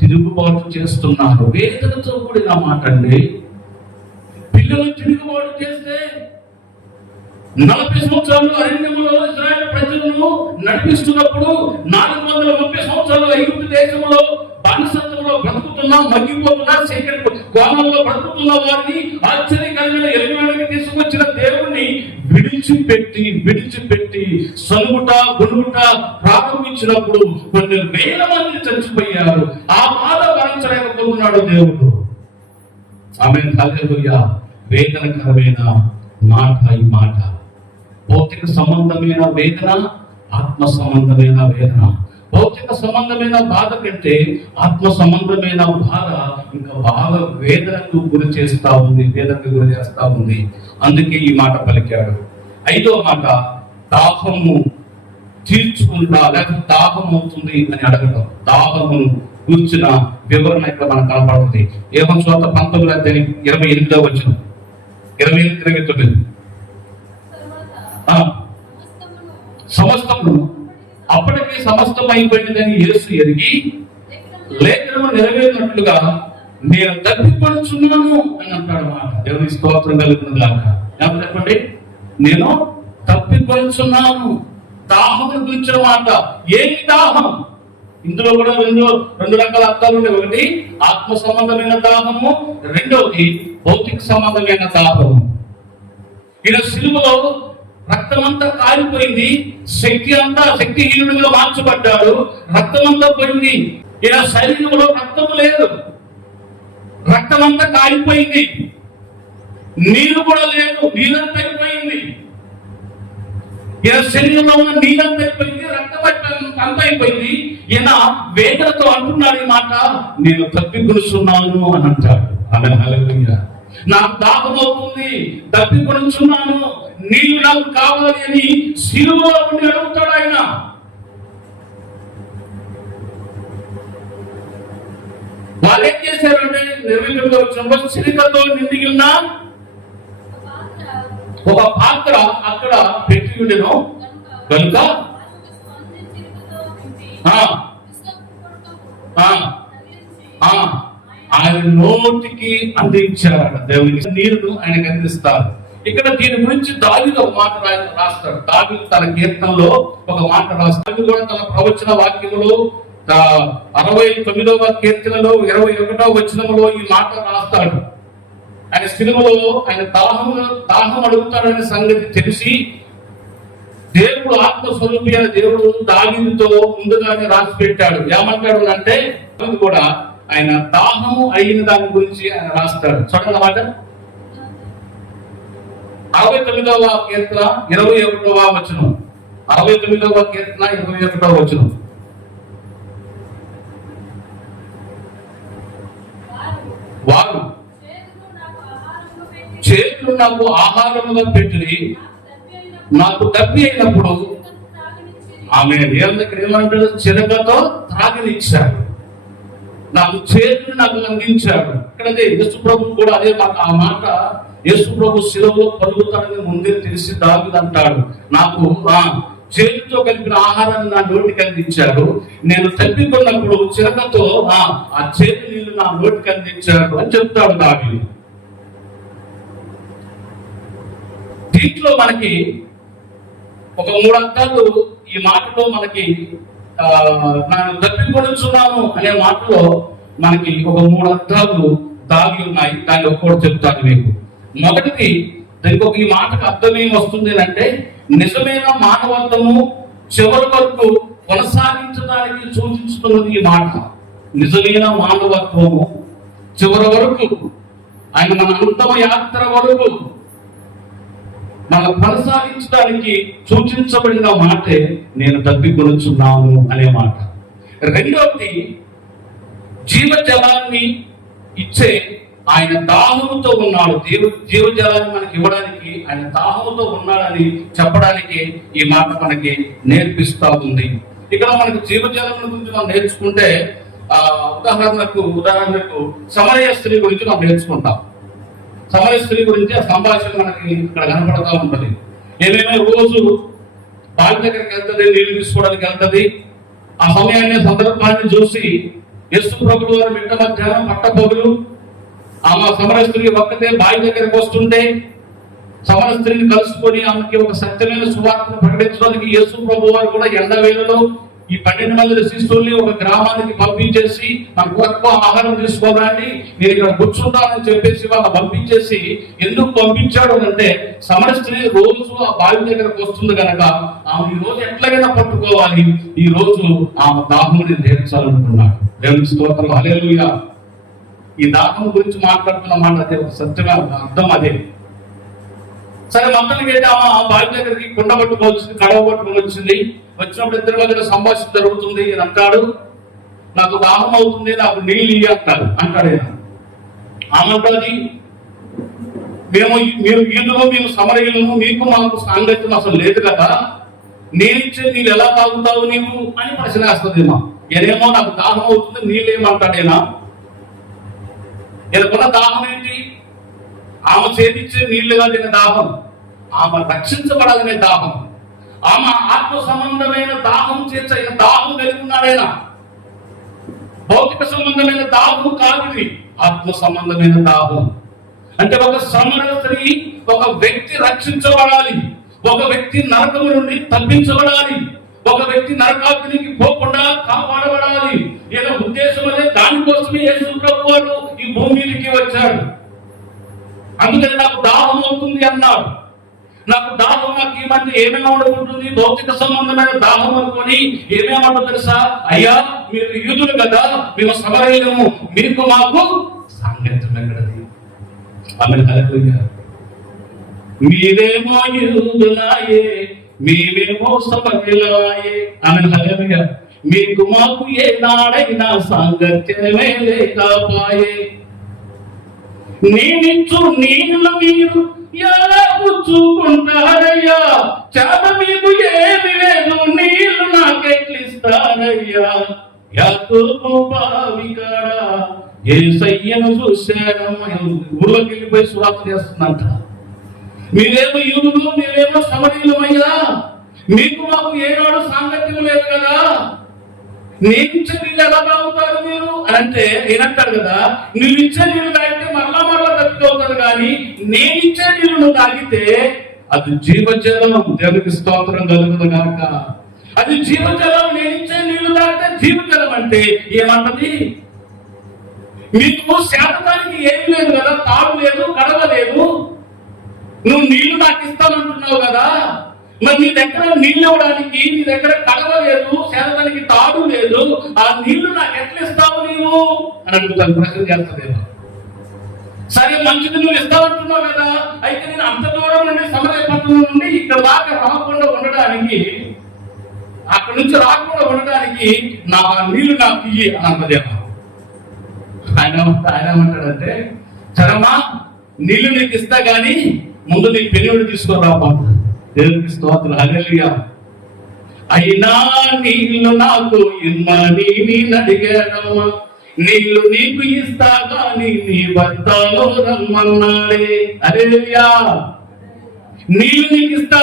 తిరుగుబాటు చేస్తున్నారు. వేదనతో కూడిన మాట అండి. పిల్లలు తిరుగుబాటు చేస్తే 40 సంవత్సరాలు అరణ్యములో ఇశ్రాయేలు ప్రజలను నడిపిస్తున్నప్పుడు 430 సంవత్సరాలు ఐగుప్తు దేశంలో బానిసత్వంలో బ్రతుకుతున్నా, మగ్గిపోతున్నా, కోణంలో బ్రతుకుతున్న వారిని ఆశ్చర్యకరమైన ఎలుగులోకి తీసుకొచ్చిన దేవుణ్ణి విడిచిపెట్టి సలుగుట గొనుగుట ప్రారంభించినప్పుడు కొన్ని వేల మంది చచ్చిపోయారు. ఆ బాధ భరించలేకపోతున్నాడు దేవుడు. ఆమేన్ హల్లెలూయా. వేదనకరమైన మాట ఈ మాట. భౌతిక సంబంధమైన వేదన, ఆత్మ సంబంధమైన వేదన. భౌతిక సంబంధమైన బాధ కంటే ఆత్మ సంబంధమైన బాధ ఇంకా బాగా వేదనకు గురి చేస్తా ఉంది. అందుకే ఈ మాట పలికాడు. 5వ మాట, దాహము తీర్చుకుంటా లేకపోతే దాహం అవుతుంది అని అడగడం. దాహమును కూర్చున్న వివరణ ఇక్కడ మనకు కనపడుతుంది. యోహాను సువార్త 19:28 వచనం, 28-29. సమస్తము అప్పటికే సమస్తం అయిపోయిందని యేసు ఎరిగి లేఖనము నెరవేరినట్లుగా నేను తప్పిపడుచున్నాను అని అంటాడు మాట. దేవుని స్తోత్రం కలుగుతుంది గాక. చెప్పండి, నేను తప్పిపడుచున్నాను. దాహం గురించిన మాట. ఏమి దాహం? ఇందులో కూడా రెండు రకాల అర్థాలు ఉన్నాయి. ఒకటి ఆత్మ సంబంధమైన దాహము, రెండవది భౌతిక సంబంధమైన దాహము. ఈయన సిలువలో రక్తమంతా కాలిపోయింది, శక్తిహీనుడిగా మార్చబడ్డాడు, రక్తమంతా పోయింది. ఈయన శరీరంలో రక్తము లేదు, రక్తమంతా కాలిపోయింది, నీరు కూడా లేదు, నీరంతా అయిపోయింది. ఈయన శరీరంలో ఉన్న నీరంతా అయిపోయింది, రక్తం అంతా అయిపోయింది. ఈయన వేదనతో అంటున్నాడు ఈ మాట, నేను తప్పికొనుచున్నాను అని అంటాడు. హల్లెలూయా. నాకు దాహం అవుతుంది, తప్పికొనుచున్నాను, నీళ్ళు నాకు కావాలి అని సిలువలో ఉండి అడుగుతాడు ఆయన. వాళ్ళు ఏం చేశారంటే 29వ వచనంలో చిలుకతో నిండిన ఒక పాత్ర అక్కడ పెట్టి ఉండెను కనుక ఆయన నోటికి అందించాడు. దేవునికి నీరును ఆయనకు అందిస్తారు. ఇక్కడ దీని గురించి దావీదు ఒక మాట రాస్తాడు. దావీదు తన కీర్తనలో ఒక మాట రాస్తాడు. కూడా తన ప్రవచన వాక్యములో 69వ కీర్తనలో 21వ వచనములో ఈ మాట రాస్తాడు. ఆయన సిలువలో ఆయన దాహం అడుగుతాడనే సంగతి తెలిసి దేవుడు ఆత్మస్వరూపి అయిన దేవుడు దావీదుతో ముందుగానే రాసి పెట్టాడు. ఏమంటాడు అంటే కూడా ఆయన దాహము అయిన దాని గురించి ఆయన రాస్తాడు. చూడండి మాట 69వ కీర్తన 21వ వచనం. 69వ కీర్తన 21వ వచనం. వారు చేతులు నాకు ఆహారముగా పెట్టి నాకు దప్పి అయినప్పుడు ఆమె దగ్గర ఏమంటాడు? చిరకతో త్రాగనిచ్చాడు, నాకు చేతులు నాకు అందించాడు. ఇక్కడ యేసు ప్రభు కూడా అదే మాట. ఆ మాట యేసు ప్రభు శిలువలో పలుకుతాడని ముందే తెలిసి దావీదు అంటాడు, నాకు చేతితో కలిపిన ఆహారాన్ని నా నోటికి అందించాడు, నేను తప్పికొన్నప్పుడు చిరకతో ఆ చేతి నీళ్లు నా నోటికి అందించాడు అని చెప్తాడు దావీదు. దీంట్లో మనకి ఒక 3 అర్థాలు ఈ మాటలో మనకి నేను తప్పికొనుచున్నాను అనే మాటలో మనకి ఒక 3 అర్థాలు దాగి ఉన్నాయి. దాన్ని ఒక్కటి చెప్తాను మీకు. మొదటిది, దానికి ఈ మాటకు అర్థం ఏం వస్తుంది అంటే నిజమైన మానవత్వము చివరి వరకు కొనసాగించడానికి సూచిస్తున్నది ఈ మాట. నిజమైన మానవత్వము చివరి వరకు, ఆయన మన అంతమ యాత్ర వరకు మనం కొనసాగించడానికి సూచించబడిన మాటే నేను తప్పికొనుచున్నాను అనే మాట. రెండవది, జీవజలాన్ని ఇచ్చే ఆయన దాహముతో ఉన్నాడు. జీవజలాన్ని మనకి ఇవ్వడానికి ఆయన దాహముతో ఉన్నాడని చెప్పడానికి ఈ మాట మనకి నేర్పిస్తా ఉంది. ఇక్కడ మనకు జీవజలం గురించి మనం నేర్చుకుంటే ఉదాహరణకు సమరయ స్త్రీ గురించి మనం నేర్చుకుంటాం. సమరయ స్త్రీ గురించి ఆ సంభాషణ మనకి ఇక్కడ కనపడతా ఉంటుంది. ఏమైనా రోజు బావి దగ్గరికి వెళ్తుంది, నీళ్లు తీసుకోవడానికి వెళ్తుంది. ఆ సమయాన్ని సందర్భాన్ని చూసి యేసు ప్రభువు వారు మిట్ట మధ్యాహ్నం పట్టపొగలు ఆమె సమరయ స్త్రీ ఒక్కతే బావి దగ్గరికి వస్తుంటే సమరయ స్త్రీని కలుసుకొని ఆమెకి ఒక సత్యమైన సువార్తను ప్రకటించడానికి యేసు ప్రభువు వారు కూడా ఎండవేళలో ఈ 12 మంది శిష్యుల్ని ఒక గ్రామానికి పంపించేసి నాకు ఎక్కువ ఆహారం తీసుకోవాలని నేను ఇక్కడ కూర్చుంటానని చెప్పేసి వాళ్ళ పంపించేసి ఎందుకు పంపించాడు అంటే సమరయ స్త్రీ రోజు ఆ బావి దగ్గరకు వస్తుంది కనుక ఆమె ఈ రోజు ఎట్లాగైనా పట్టుకోవాలి, ఈ రోజు ఆమె దాహముని తీర్చాలనుకున్నాడు. దేవుని స్తోత్రం, హల్లెలూయా. ఈ దాహం గురించి మాట్లాడుతున్న మాట అదే, ఒక సత్యమైన అర్థం అదే. సరే, మొత్తానికి అయితే ఆమె బావి దగ్గరికి కుండ పట్టుకోవాల్సింది, కడవ పట్టుకొని వచ్చింది. వచ్చినప్పుడు ఇద్దరి మధ్య సంభాషణ జరుగుతుంది. అని అంటాడు, నాకు దాహం అవుతుంది, నాకు నీళ్ళు అంటాడు. ఆయన ఆమంటది, మీరు వీళ్ళలో మేము సమరయులను, మీకు మాకు సాంగత్యం అసలు లేదు కదా, నేనిచ్చే నీళ్ళు ఎలా తాగుతావు నీవు అని ప్రశ్న వేస్తుందేమో. ఏదేమో నాకు దాహం అవుతుంది, నీళ్ళేమంటాడేనా? ఎదుకున్న దాహం ఏంటి? ఆమె చేతిచ్చే నీళ్లు కాదనే దాహం, ఆమె రక్షించబడాలనే దాహం, ఆమె ఆత్మ సంబంధమైన దాహం చేసే దాహం కలిగి ఉన్నాడైనా. భౌతిక సంబంధమైన దాహం కాదు ఇది, ఆత్మ సంబంధమైన దాహం. అంటే ఒక సమరయ స్త్రీ, ఒక వ్యక్తి రక్షించబడాలి, ఒక వ్యక్తి నరకము నుండి తప్పించబడాలి, ఒక వ్యక్తి నరకాగ్నికి పోకుండా కాపాడబడాలి. ఏదో ఉద్దేశం అనే దానికోసమే యేసు ప్రభువు ఈ భూమి మీదకి వచ్చాడు. అందుకని నాకు దాహం అవుతుంది అన్నాడు. నాకు దాహం, నాకు ఈ మధ్య ఏమేమి ఉండకుంటుంది, భౌతిక సంబంధమైన దాహం అనుకొని ఏమేమంటో తెలుసా? అయ్యా, మీరు యూదులు కదా, మేము సమరయులము, మీకు మాకు సాంగత్యం ఎక్కడది? ఆమె హల్లెలూయా. మీరేమో యూదులాయే, మేమేమో సమరయులాయే. ఆమె హల్లెలూయా. మీకు మాకు ఏనాడైనా సాంగత్యమే లేకపోయే. నేనిచ్చు నీళ్ళు మీరు ఎలా పుచ్చుకుంటారయ్యా? చేప మీకు ఏమి లేదు, నీళ్లు నాకెట్లిస్తారయ్యా? యాకోబు బావి కాడ యేసయ్యను చూశానమ్మా. ఊళ్ళోకి వెళ్ళిపోయి సువార్త చేస్తుందంట. మీరేమో యూదులు, మీరేమో సమరీయులమయ్యా, మీకు మాకు ఏనాడు సాంగత్యం లేదు కదా, నేనిచ్చే నీళ్ళు ఎలా తాగుతారు మీరు అని అంటే నేనంటాడు కదా, నువ్వు ఇచ్చే నీళ్ళు తాగితే మరలా తప్పిపోతారు, కానీ నేనిచ్చే నీళ్ళు నువ్వు తాగితే అది జీవజలం. దేవునికి స్తోత్రం కలుగును గాక. అది జీవజలం. నేనిచ్చే నీళ్లు తాగితే జీవజలం అంటే ఏమంటది? మీకు శాతానికి ఏమి లేదు కదా, తాడు లేదు, కడవ లేదు, నువ్వు నీళ్లు నాకు ఇస్తానంటున్నావు కదా, మరి నీ దగ్గర నీళ్ళు ఇవ్వడానికి నీ దగ్గర కడవ లేదు, శాతానికి తాడు లేదు, ఆ నీళ్లు నాకు ఎట్లా ఇస్తావు నీవు అని అడుగుతాను. ప్రశ్న చేస్తాను. సరే మంచిది, నువ్వు ఇస్తావంటున్నావు కదా, అయితే నేను అంత దూరం నుండి సమరయ పట్టణం నుండి ఇక్కడ దాకా రాకుండా ఉండడానికి, అక్కడి నుంచి రాకుండా ఉండడానికి నా నీళ్లు నాకు ఇయ్యి అని అన్నదేమో. ఆయన ఏమంటాడంటే, సరమ్మా నీళ్లు నీకు ఇస్తా గాని ముందు నీ పెనుడు తీసుకొని రాపా. దేవునికి స్తోత్రం, హల్లెలూయా. అయినా నీళ్లు నాకు ఇమ్మని నేను అడిగానమ్మా, నీళ్లు నీకు ఇస్తా గాని నీ భర్తలో రమ్మన్నాడే. హల్లెలూయా. నీళ్లు నీకు ఇస్తా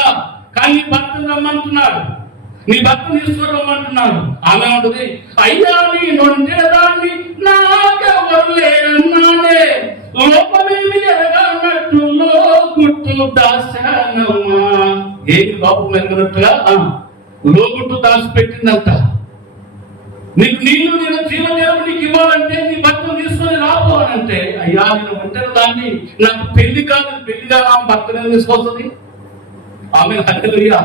కానీ భర్తను రమ్మంటున్నాడు, నీ భర్త తీసుకురమ్మంటున్నాడు. ఆమె ఉంటుంది, అయ్యా నేను దాన్ని నాకెవరు లేరన్నాడే, లోపమేమి ఎరగనట్టు లోగుట్టు దాశానమ్మా. ఏమి లోపం ఎరగనట్టుగా లోగుట్టు దాచి పెట్టిందంట. నీకు నీళ్లు నేను జీవజలం నీకు ఇవ్వాలంటే నీ భర్తను తీసుకొని రాబో అని అంటే, అయ్యా నేను ఒంటరి దాన్ని, నాకు పెళ్లి కాదు, పెళ్లిగా నా భర్తను తీసుకొస్తుంది. ఆమె హల్లెలూయా.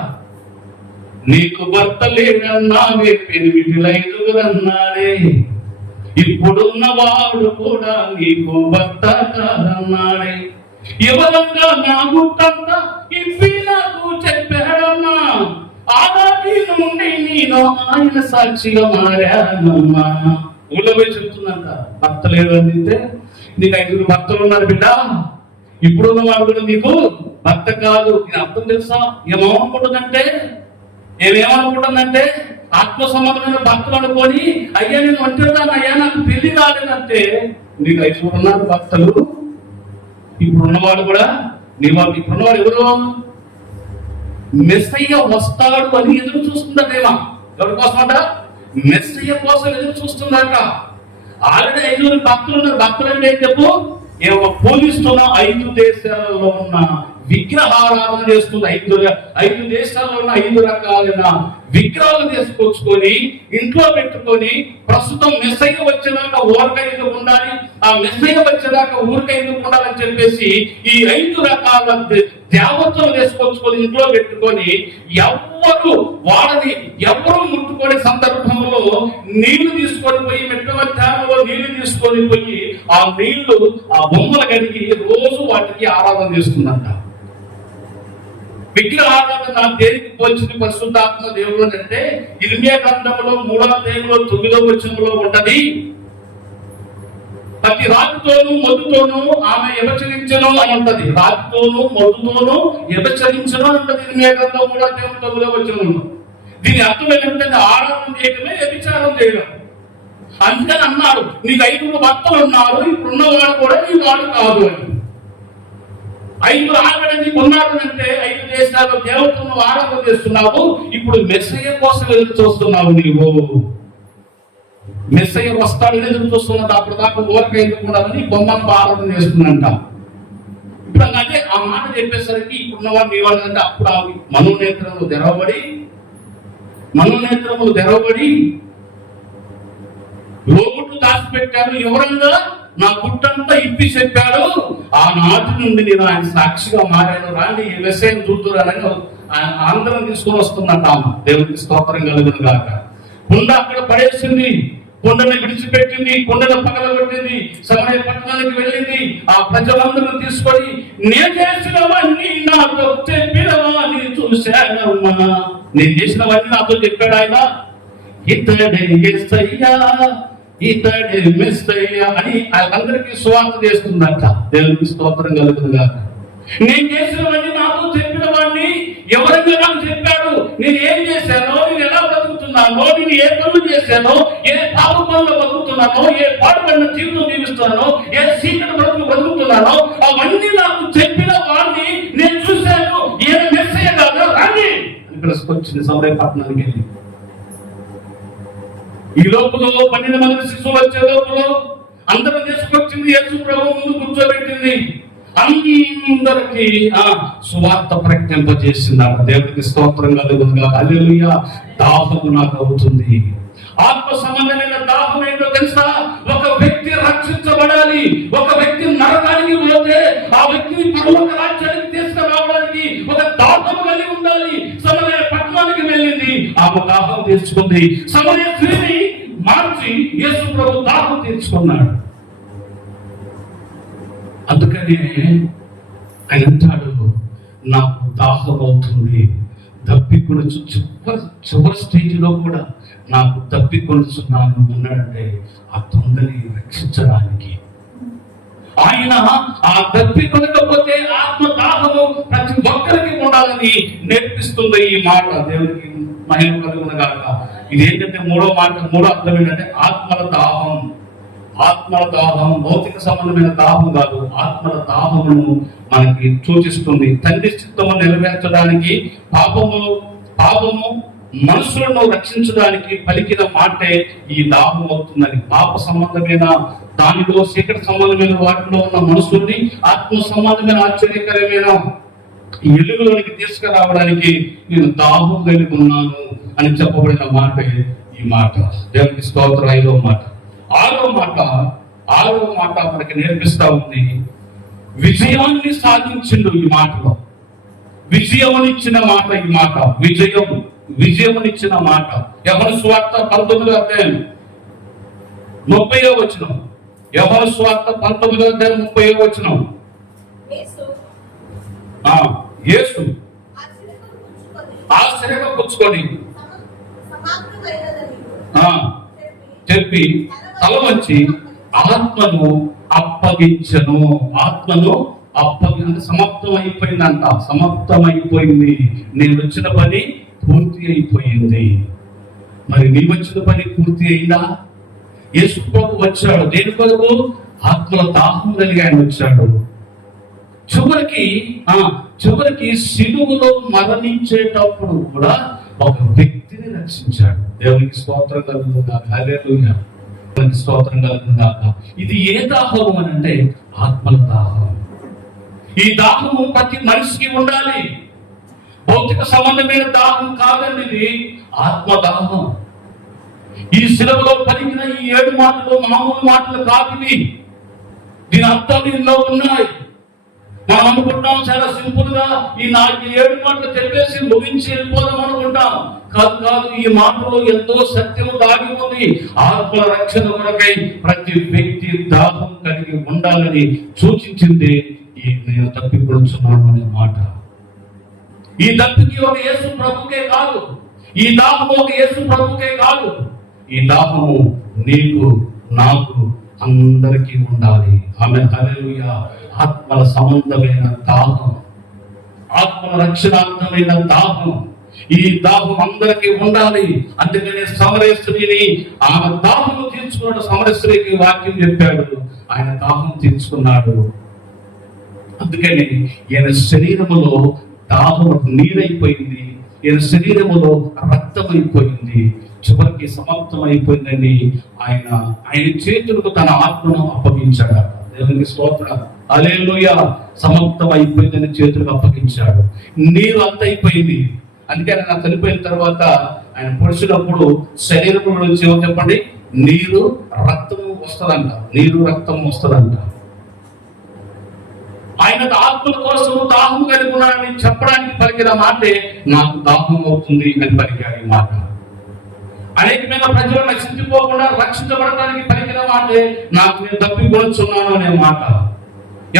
నీకు భర్త లేడన్నావే, 8 అన్నాడే, ఇప్పుడున్న వాడు కూడా నీకు భర్త కాదన్నాడే. ఎవరంగా నా గుట్టంతా ఇప్పి నాకు చెప్పాడమ్మా, ఆనాటి నుండి నేను ఆయన సాక్షిగా మారానమ్మా. ఊళ్ళో పోయి చెప్తుందంట, భర్త లేడు అందితే నీకు 5 భర్తలు ఉన్నారు బిడ్డ, ఇప్పుడున్న వాడు కూడా నీకు భర్త కాదు. నేను అర్థం తెలుసా? ఏమేమనుకుంటుందంటే ఆత్మ సంబంధమైన భర్తలు అనుకొని, అయ్యా నేను ఒంటరిదాన్ని, అయ్యా నాకు పెళ్లి కాలేదంటే, నీకు 5 ఉన్నారు భర్తలు, ఇప్పుడున్నవాడు కూడా నీ వాళ్ళు. ఇప్పుడున్నవాడు ఎవరు? మెస్సయ్య వస్తాడు అని ఎదురు చూస్తుందటేమా. ఎవరి కోసం అంట? మెస్సయ్య కోసం ఎదురు చూస్తుందట. ఆల్రెడీ 5 భక్తులు ఉన్నారు. భక్తులు అంటే ఏం చెప్పు? పోలిస్తున్న 5 దేశాలలో ఉన్న విగ్రహారాధన చేస్తుంది. 5 దేశాల్లో ఉన్న 5 రకాలైన విగ్రహాలు తీసుకొచ్చుకొని ఇంట్లో పెట్టుకొని, ప్రస్తుతం మెస్సయ్య వచ్చేదాకా ఊరక ఎందుకు ఉండాలి, ఆ మెస్సయ్య వచ్చేదాకా ఊరక ఎందుకు ఉండాలని చెప్పేసి ఈ 5 రకాల దేవతలు తీసుకొచ్చుకొని ఇంట్లో పెట్టుకొని, ఎవరు ముట్టుకొని సందర్భంలో నీళ్లు తీసుకొని పోయి, మెట్ట మధ్యాహ్నంలో నీళ్లు తీసుకొని పోయి ఆ నీళ్లు ఆ బొమ్మలు కడిగి రోజు వాటికి ఆరాధన చేస్తుందంట. విగ్రహ ఆరాధన దేనికి పోల్చింది పరిశుద్ధాత్మ దేవుడు అంటే, ఇర్మియా గ్రంథంలో 3వ అధ్యాయంలో 9వ వచనంలో ఉంటది, ప్రతి రాతితోనూ మొద్దుతోనూ ఆమె వ్యభిచరించెను అని ఉంటది. రాతితోనూ మొద్దుతోనూ వ్యభిచరించెను అని ఉంటది ఇర్మియా గ్రంథం 3వ అధ్యాయం 9వ వచనంలో. దీని అర్థం ఏంటంటే ఆరాధన చేయడమే వ్యభిచారం చేయడం. అందుకని అన్నారు, నీకు 5 భక్తులు ఉన్నారు, ఇప్పుడున్నవాడు కూడా నీ వాడు కాదు అని. 5 ఆగడానికి ఉన్నారు అంటే 5 దేశాల్లో దేవతలను ఆరాధన చేస్తున్నావు. ఇప్పుడు మెస్సయ్య కోసం ఎదురు చూస్తున్నావు. నీవు మెస్సయ్య వస్తాడని ఎదురు చూస్తున్నది. అప్పుడు దాకా ఊరక ఎందుకుండాలని బొమ్మను ఆరాధన చేస్తుందంట. ఇప్పుడు అదే ఆ మాట చెప్పేసరికి ఇప్పుడున్నవాడు నీ వాడు అంటే, అప్పుడు ఆ మనోనేత్రములు తెరవబడి లోగుట్టు దాచిపెట్టారు. ఎవరంగా? నా గుట్టంతా ఇప్పి చెప్పాడు. ఆనాటి నుండి నేను ఆయన సాక్షిగా మారాను, రాండి ఈ మెస్సయ్యను చూద్దురాని ఆందోళన తీసుకొని వస్తున్నట్టు. దేవుడికి స్తోత్రం కలుగును గాక. కుండ అక్కడ పడేసింది, కుండని విడిచిపెట్టింది, కుండను పగలగొట్టింది, సమరయ పట్టణానికి వెళ్ళింది. ఆ ప్రజలందరూ తీసుకొని, నేను చేసినవన్నీ నాతో చెప్పినవని చూశానమ్మా. నేను చేసినవన్నీ నాతో చెప్పాడు ఆయన. ఇతడే యేసయ్యా, ఇతడే మెస్సయ్య అని అందరికీ సువార్త చేస్తుందంట. దేవునికి స్తోత్రం కలుగును గాక. నేను చేసినవన్నీ నాతో చెప్పిన వాడిని ఎవరైనా నాకు చెప్పాడు. నేను ఏం చేశానో, నేను ఎలా బతుకుతున్నానో, నేను ఏ పనులు చేశానో, ఏ పాప పనులు బతుకుతున్నానో, ఏ పాడుపడిన జీవితం జీవిస్తున్నానో, ఏ సీక్రెట్ బతుకుతున్నానో అవన్నీ నాకు చెప్పిన వాడిని నేను చూశాను. ఈయన మెస్సయ్య కాదు, రండి అని పిలుచుకొచ్చింది సమరయపట్నానికి వెళ్ళి. ఈ లోపల 12 మంది శిశువులు వచ్చే లోపల అందరూ తీసుకొచ్చింది. యేసు ప్రభు ముందు కూర్చోబెట్టింది. అందరికి సువార్త ప్రకటింపజేసిందాడు. దేవుడికి స్తోత్రం కలుగునుగా. హల్లెలూయా. దాహము నాకు అవుతుంది. ఆత్మ సంబంధమైన దాహం ఏంటో తెలుసా? ఒక వ్యక్తి రక్షించబడాలి. ఒక వ్యక్తి నరకానికి పోతే ఆ వ్యక్తిని పరలోక రాజ్యానికి తీసుకురావడానికి ఒక దాహం కలిగి ఉండాలి. సమరయ పట్టణానికి వెళ్ళింది, ఆమె దాహం తీర్చుకుంది. సమరయ స్త్రీని మార్చి యేసు ప్రభు దాహం తీర్చుకున్నాడు. అందుకని ఆయన అంటాడు, నాకు దాహం అవుతుంది, దప్పికొనొచ్చు. చివరి స్టేజ్లో కూడా నాకు దప్పికొనుచున్నాను అన్నాడంటే ఆ తొందరని రక్షించడానికి. ఆయన ఆ దప్పికొనకపోతే ఆత్మ దాహము ప్రతి ఒక్కరికి ఉండాలని నేర్పిస్తుంది ఈ మాట. దేవునికి మహిమ కలుగునుగాక. ఇదేంటంటే మూడో అర్థం ఏంటంటే ఆత్మల దాహం. ఆత్మల దాహం భౌతిక సంబంధమైన దాహం కాదు, ఆత్మల దాహమును మనకి సూచిస్తుంది. తండ్రి చిత్తము నెరవేర్చడానికి పాపము మనుషులను రక్షించడానికి పలికిన మాటే ఈ దాహం అవుతుందని. పాప సంబంధమైన దానిలో చీకటి సంబంధమైన వాటిలో ఉన్న మనుషుల్ని ఆత్మ సంబంధమైన ఆశ్చర్యకరమైన వెలుగులోనికి తీసుకురావడానికి నేను దాహం కలిగి ఉన్నాను అని చెప్పబడిన మాటే ఈ మాట. దేవునికి స్తోత్రం. ఆరో మాట మనకి నేర్పిస్తా ఉంది. విజయాన్ని సాధించిండు ఈ మాటలో. విజయమునిచ్చిన మాట ఈ మాట. విజయమునిచ్చిన మాట. యోహాను సువార్త 19వ అధ్యాయం 30వ వచనం. యోహాను సువార్త 19వ అధ్యాయం 30వ వచనం. యేసు ఆ శిరక పుచ్చుకొని చెప్పి తల వంచి ఆత్మను అప్పగించను. అంటే సమాప్తం అయిపోయిందంట. సమాప్తమైపోయింది. నేను వచ్చిన పని పూర్తి అయిపోయింది. మరి నీ వచ్చిన పని పూర్తి అయిందా? యేసు ప్రభు వచ్చాడు దేని కొరకు? ఆత్మల దాహం కలిగి ఆయన వచ్చాడు. చివరికి సిలువలో మరణించేటప్పుడు కూడా ఒక వ్యక్తిని రక్షించాడు. దేవునికి స్తోత్రం కలుగుతుందా? హల్లెలూయా. దేవునికి స్తోత్రం కలుగుతుందా? ఇది ఏ దాహం అని అంటే ఆత్మల దాహం. ఈ దాహము ప్రతి మనిషికి ఉండాలి. భౌతిక సంబంధమైన దాహం కాదండి, ఇది ఆత్మదాహం. ఈ శిలువలో పలికిన ఈ 7 మాటలు మామూలు మాటలు కాదు. దీని అర్థాలు ఎన్నో ఉన్నాయి. మనం అనుకుంటాం చాలా సింపుల్ గా ఈ 7 మాటలు చెప్పేసి ముగించి వెళ్ళిపోదాం అనుకుంటాం. కాదు, ఈ మాటలో ఎంతో సత్యము దాగి ఉంది. ఆత్మల రక్షణ కొరకై ప్రతి వ్యక్తి దాహం కలిగి ఉండాలని సూచించింది ఈ నేను తప్పికొడుచున్నాను అనే మాట. ఈ దప్పికి ఒక యేసు ప్రభుకే కాదు, ఈ దాహము ఒక యేసు ప్రభుకే కాదు, ఈ దాహము నీకు నాకు అందరికీ ఉండాలి. ఆమేన్. హల్లెలూయా. ఆత్మల సంబంధమైన దాహం, ఆత్మల రక్షణార్థమైన దాహం, ఈ దాహం అందరికీ ఉండాలి. అందుకని సమరస్త్రీని ఆమె దాహము తీర్చుకున్నాడు. సమరస్త్రీకి వాక్యం చెప్పాడు, ఆయన దాహం తీర్చుకున్నాడు. అందుకని ఈయన శరీరములో దాహం నీరైపోయింది, ఈయన శరీరములో రక్తమైపోయింది. చివరికి సమాప్తం అయిపోయిందని ఆయన చేతులకు తన ఆత్మను అప్పగించాడు. దేవునికి స్తోత్రం. హల్లెలూయా. సమాప్తం అయిపోయిందని చేతులకు అప్పగించాడు. నీరు అంత అయిపోయింది. అందుకని ఆయన చనిపోయిన తర్వాత ఆయన పొడిచినప్పుడు శరీరం నుంచి ఏమో చెప్పండి, నీరు రక్తము వస్తుందంట. నీరు రక్తం వస్తుందంట. ఆయన ఆత్మల కోసం దాహం కలిగి ఉన్నాడని చెప్పడానికి పలికిన మాటే నాకు దాహం అవుతుంది అని పలికాడు ఈ మాట. అనేకమైన ప్రజలు నశించిపోకుండా రక్షించబడటానికి పలికిన మాటే నాకు నేను తప్పికొనుచున్నాను అనే మాట.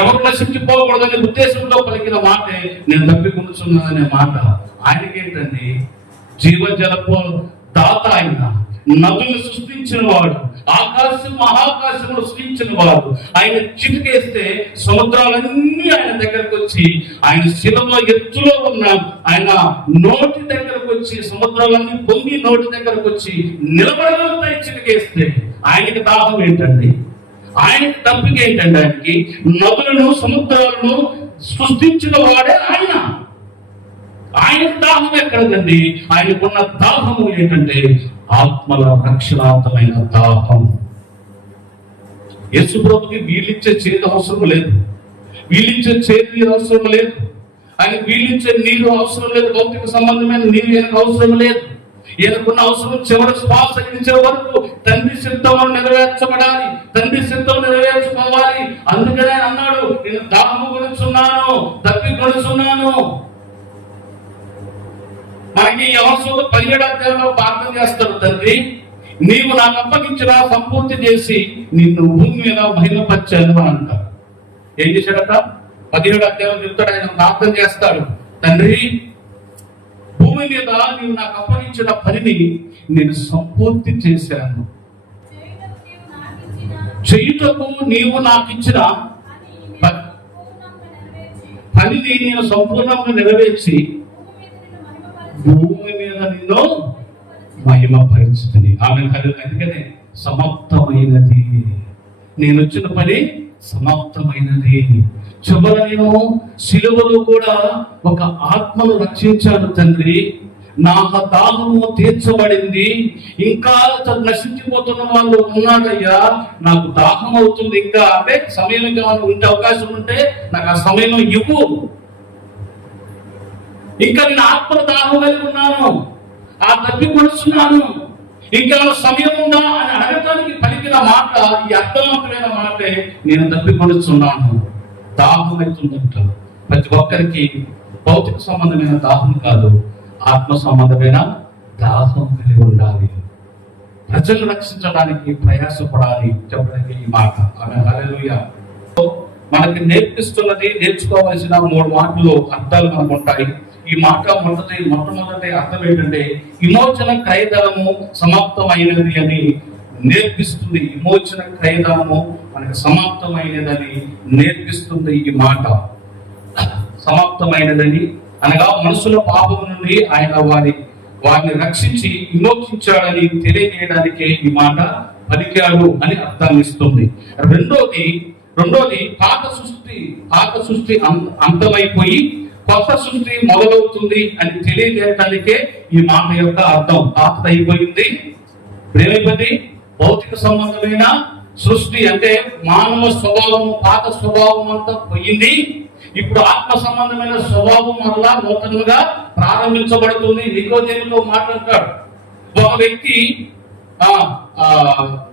ఎవరు నశించిపోకూడదనే ఉద్దేశంలో పలికిన మాటే నేను తప్పికొనుచున్నాను అనే మాట. ఆయనకి ఏంటండి, జీవజలపు దాత ఆయన, నదులు సృష్టించిన వాడు, ఆకాశ ఆకాశం మహాకాశములు సృష్టించిన వారు ఆయన చిటికేస్తే సముద్రాలన్నీ ఆయన దగ్గరకు వచ్చి, ఆయన శిలలో ఎత్తులో ఉన్న ఆయన నోటి దగ్గరకు వచ్చి, సముద్రాలన్నీ పొంగి నోటి దగ్గరకు వచ్చి నిలబడగలుగుతాయి చిటికేస్తే. ఆయనకి దాహం ఏంటండి? ఆయనకి తప్పిక ఏంటండి? ఆయనకి నదులను సముద్రాలను సృష్టించిన వాడే ఆయన. ఆయనకు దాహం ఎక్కడదండి? ఆయనకున్న దాహము ఏంటంటే ఆత్మల రక్షణార్థమైన దాహం. యేసు ప్రభుకి వీళ్ళిచ్చే చేతి అవసరం లేదు, వీళ్ళిచ్చే చేతి అవసరం లేదు, ఆయన వీళ్ళిచ్చే నీరు అవసరం లేదు, భౌతిక సంబంధమైన నీరు ఈయనకు అవసరం లేదు. ఈయనకున్న అవసరం చివరి శ్వాస ఇచ్చే వరకు తండ్రి సిద్ధం నెరవేర్చబడాలి, తండ్రి సిద్ధం నెరవేర్చుకోవాలి. అందుకనే అన్నాడు, నేను దాహము కొనుచున్నాను, తప్పి కొనుచున్నాను. మనకి యోహాను 17వ అధ్యాయంలో ప్రార్థన చేస్తాడు, తండ్రి నీవు నాకు అప్పగించిన సంపూర్తి చేసి నిన్ను భూమి మీద మహిమపరిచాను అని అంటారు. ఏం చేశాడట? 17వ అధ్యాయంలో చెప్తాడు, ఆయన ప్రార్థన చేస్తాడు, తండ్రి భూమి మీద నీవు నాకు అప్పగించిన పనిని నేను సంపూర్తి చేశాను. చేయుటకు నీవు నాకు ఇచ్చిన పనిని నేను సంపూర్ణంగా నెరవేర్చి భూమి మీద నిన్ను మహిమపరిచితిని. ఆమె అందుకనే సమాప్తమైనది, నేను వచ్చిన పని సమాప్తమైనది. చివర నేను సిలువలో కూడా ఒక ఆత్మను రక్షించాను తండ్రి, నా దాహము తీర్చబడింది. ఇంకా నశించిపోతున్న వాళ్ళు ఉన్నాడయ్యా, నాకు దాహం అవుతుంది. ఇంకా అంటే సమయం ఉంటే అవకాశం ఉంటే నాకు ఆ సమయంలో ఇవ్వు. ఇంకా నేను ఆత్మ దాహం కలిగి ఉన్నాను, ఆ తప్పి కొడుతున్నాను, ఇంకా సమయం ఉందా అని అడగటానికి పలికిన మాట ఈ అర్థవంతమైన మాటే, నేను తప్పి కొడుతున్నాను. దాహం అవుతుందంట. ప్రతి ఒక్కరికి భౌతిక సంబంధమైన దాహం కాదు, ఆత్మ సంబంధమైన దాహం కలిగి ఉండాలి. ప్రజలు రక్షించడానికి ప్రయాసపడాలి చెప్పడానికి ఈ మాట. ఆమె హల్లెలూయా. మనకి నేర్పిస్తున్నది, నేర్చుకోవాల్సిన 3 మాటలు అర్థాలు మనకు ఉంటాయి. ఈ మాట మొట్టమొదటి అర్థం ఏంటంటే విమోచన క్రయధనము సమాప్తమైనది అని నేర్పిస్తుంది. విమోచన క్రయధనము మనకు సమాప్తమైనదని నేర్పిస్తుంది ఈ మాట. సమాప్తమైనదని అనగా మనుషుల పాపం నుండి ఆయన వారిని రక్షించి విమోచించాడని తెలియజేయడానికే ఈ మాట పలికాడు అని అర్థాన్ని ఇస్తుంది. రెండోది పాత సృష్టి అంతమైపోయి కొత్త సృష్టి మొదలవుతుంది అని తెలియజేయడానికే ఈ మాట యొక్క అర్థం. పాత అయిపోయింది, ఏమైపోయింది? భౌతిక సంబంధమైన సృష్టి అంటే మానవ స్వభావము, పాత స్వభావం అంతా పోయింది. ఇప్పుడు ఆత్మ సంబంధమైన స్వభావం వల్ల నూతనంగా ప్రారంభించబడుతుంది. నికోదేముతో మాట్లాడతాడు, ఒక వ్యక్తి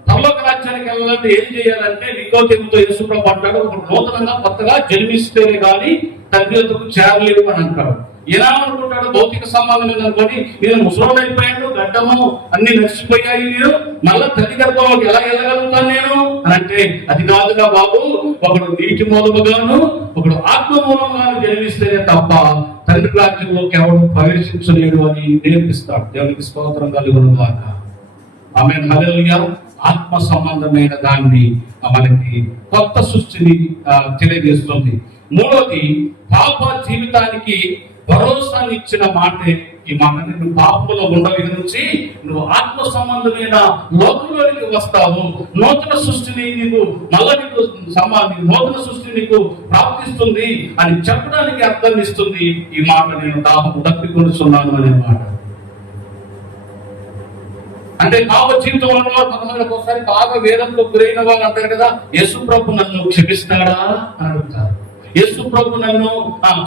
పరలోక రాజ్యానికి వెళ్ళాలంటే ఏం చేయాలంటే నికోదేముతో యేసుప్రభు అంటాడు, నూతనంగా కొత్తగా జన్మిస్తేనే కానీ తండ్రి వద్దకు చేరలేవు అని అంటాడు. ఎలా అనుకుంటాడు? భౌతిక సంబంధం అనుకొని నేను ముసలోడు అయిపోయాను, గడ్డము అన్ని నడిచిపోయాయి, నేను మళ్ళా తల్లి గర్భంలోకి ఎలా వెళ్ళగలుగుతాను నేను అని అంటే, అది కాదుగా బాబు, ఒకడు నీటి మూలముగాను ఒకడు ఆత్మ మూలంగాను జన్మిస్తేనే తప్ప తండ్రి రాజ్యంలోకి ఎవరు ప్రవేశించలేడు అని నేర్పిస్తాడు. దేవునికి స్తోత్రం కలుగును గాక. ఆమేన్ హల్లెలూయా. ఆత్మ సంబంధమైన దాన్ని మనకి కొత్త సృష్టిని తెలియజేస్తుంది. మూడోది పాప జీవితానికి భరోసాని ఇచ్చిన మాటే ఈ మాట. నువ్వు పాపంలో ఉండవి నుంచి నువ్వు ఆత్మ సంబంధమైన లోకంలోనికి వస్తావు, నూతన సృష్టిని నీకు నూతన సృష్టి నీకు ప్రాప్తిస్తుంది అని చెప్పడానికి అర్థం ఇస్తుంది ఈ మాట. నేను దాహము తప్పికొనుచున్నాను అనే మాట. అంటే పాప జీవితంలో కొంతమంది ఒకసారి బాగా వేదంలో గురైన వాళ్ళు అంటారు కదా, యేసు ప్రభు నన్ను క్షమిస్తాడా అని అడుగుతారు. యేసు ప్రభు నన్ను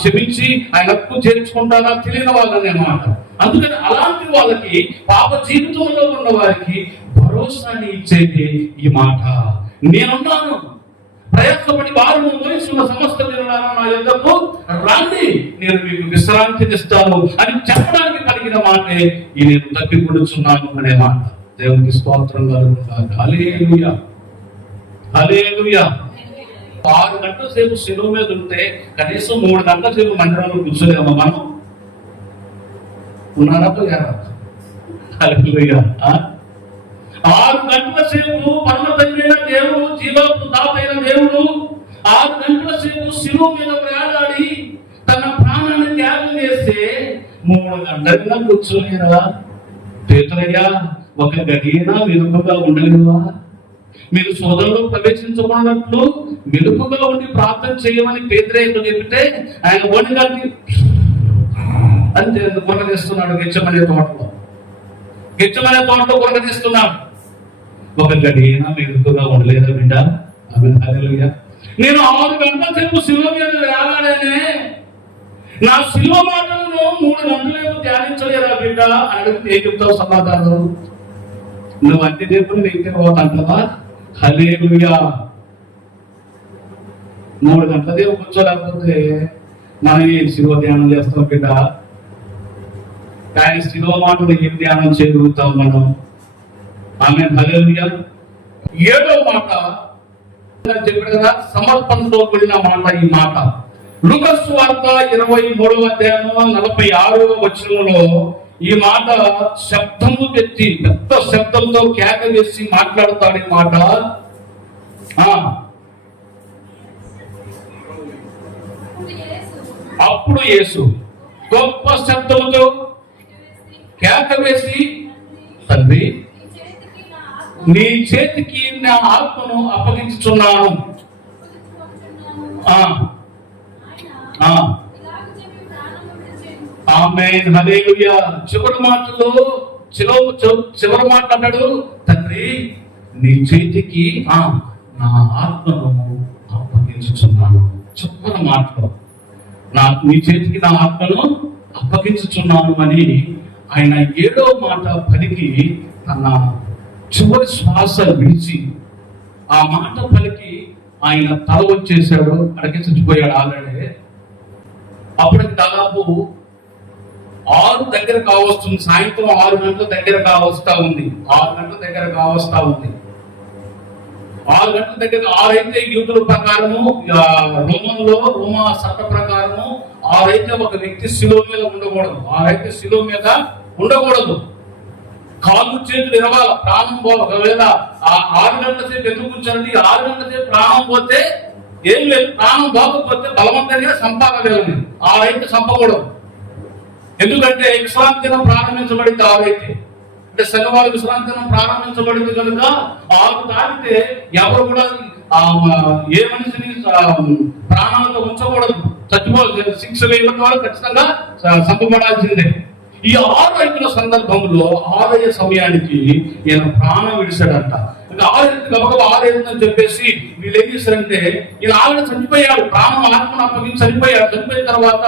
క్షమించి ఆయన హక్కు చేర్చుకుంటారా తెలియని వాళ్ళని అన్నమాట. అందుకని అలాంటి వాళ్ళకి, పాప జీవితంలో ఉన్న వారికి భరోసాని ఇచ్చేది ఈ మాట. నేనున్నాను, ప్రయాసపడి వారు వయసున్న సమస్త జనులారా నా యొద్దకు రండి, నేను మీకు విశ్రాంతినిస్తాను అని చెప్పడానికి కలిగిన మాటే ఈ నేను తప్పికొనుచున్నాను అనే మాట. దేవునికి స్తోత్రం కలుగుతుంది. హల్లెలూయా, హల్లెలూయా. 6 గంటల సేపు శిలువ మీద ఉంటే కనీసం 3 గంటల సేపు మందిరంలో కూర్చోలేమా మనం? ఉన్నారా? హల్లెలూయా. 6 గంటల సేపు పరమత స్థిరంగా కూర్చోలేరా? పేతురయ్యా, ఒక గడియనా మెలుకుగా ఉండలేవా? మీరు సోదరులు ప్రవేశించకున్నట్లు మెలుకుగా ఉండి ప్రార్థన చేయమని పేతురయ్యతో చెబితే ఆయన ఒడిగాన్ని అంతే కొరగదీస్తున్నాడు. గెచ్చమనే తోటలో కొరగదీస్తున్నాడు. ఒక గడియనా మెలుకుగా ఉండలేదా బిడ్డ? హల్లెలూయా. నేను 6 గంటల సేపు శిలువ మీద వేలాడానే, నా శిలువ మాటలను 3 గంటలేపు ధ్యానించలేదా బిడ్డ అని అడిగితే ఏం చెప్తావు సమాధానం? నువ్వు అన్ని దేవుడు వెళ్తే పోతాంటవా? హల్లెలూయా. 3 గంటల దేవుడు కూర్చోలేకపోతే మనం ఏం శిలువ ధ్యానం చేస్తాం బిడ్డ? కానీ శిలువ మాటలు ఏం ధ్యానం చేయగలుగుతాం మనం? ఆమేన్. హల్లెలూయా. 7వ మాట చెప్పాడు కదా, సమర్పణతో కూడిన మాట. ఈ మాట లూకా సువార్త 23వ అధ్యాయం 46వ వచనంలో ఈ మాట శబ్దము పెట్టి పెద్ద శబ్దంతో కేక వేసి మాట్లాడతాడు. ఈ మాట అప్పుడు యేసు గొప్ప శబ్దముతో కేక వేసి, తండ్రి, నీ చేతికి నా ఆత్మను అప్పగించుచున్నాను. ఆమేన్. హల్లెలూయా. చివరి మాటలో చివరి మాట అన్నాడు, తండ్రి, నీ చేతికి నా ఆత్మను అప్పగించుచున్నాను. చివరి మాటలో నీ చేతికి నా ఆత్మను అప్పగించుచున్నాను అని ఆయన 7వ మాట పలికి తన చివరి శ్వాస విడిచి ఆ మాట పలికి ఆయన తల వచ్చేసాడు. అడిగి చచ్చిపోయాడు ఆల్రెడీ. అప్పటికి దాదాపు 6 దగ్గర కావస్తుంది. సాయంత్రం 6 గంటల దగ్గర కావస్తా ఉంది. 6 గంటల దగ్గర కావస్తా ఉంది. 6 గంటల దగ్గర 6 అయితే యూదుల ప్రకారము, రోమా చట్ట ప్రకారము 6 అయితే ఒక వ్యక్తి శిలువ మీద ఉండకూడదు. 6 అయితే శిలువ మీద ఉండకూడదు. కాళ్ళు చేతులు ఇరవాలి, ప్రాణం పోవాలి. ఒకవేళ ఆ 6 గంటల సేపు ఎందుకు కూర్చోండి? 6 గంటల సేపు ప్రాణం పోతే ఏం లేదు. ప్రాణం పోకపోతే బలవంతంగా చంపాలి. 6 అయితే చంపకూడదు. ఎందుకంటే విశ్రాంతి దినం ప్రారంభించబడింది 6 అయితే. అంటే శనివారం విశ్రాంతి దినం ప్రారంభించబడింది కనుక 6 దాటితే ఎవరు కూడా ఏ మనిషిని ప్రాణాలతో ఉంచకూడదు. చచ్చిపోవాలి. 6 వేయడం ద్వారా ఖచ్చితంగా చంపబడాల్సిందే. ఈ 6 రైతుల సందర్భంలో 6 సమయానికి ఈయన ప్రాణం విడిచాడంట. ఇంకా 6 అని చెప్పేసి వీళ్ళు ఏం చేశారంటే, ఈయన ఆల్రెడీ చనిపోయాడు. ప్రాణం ఆత్మను అప్పగించి చనిపోయాడు. చనిపోయిన తర్వాత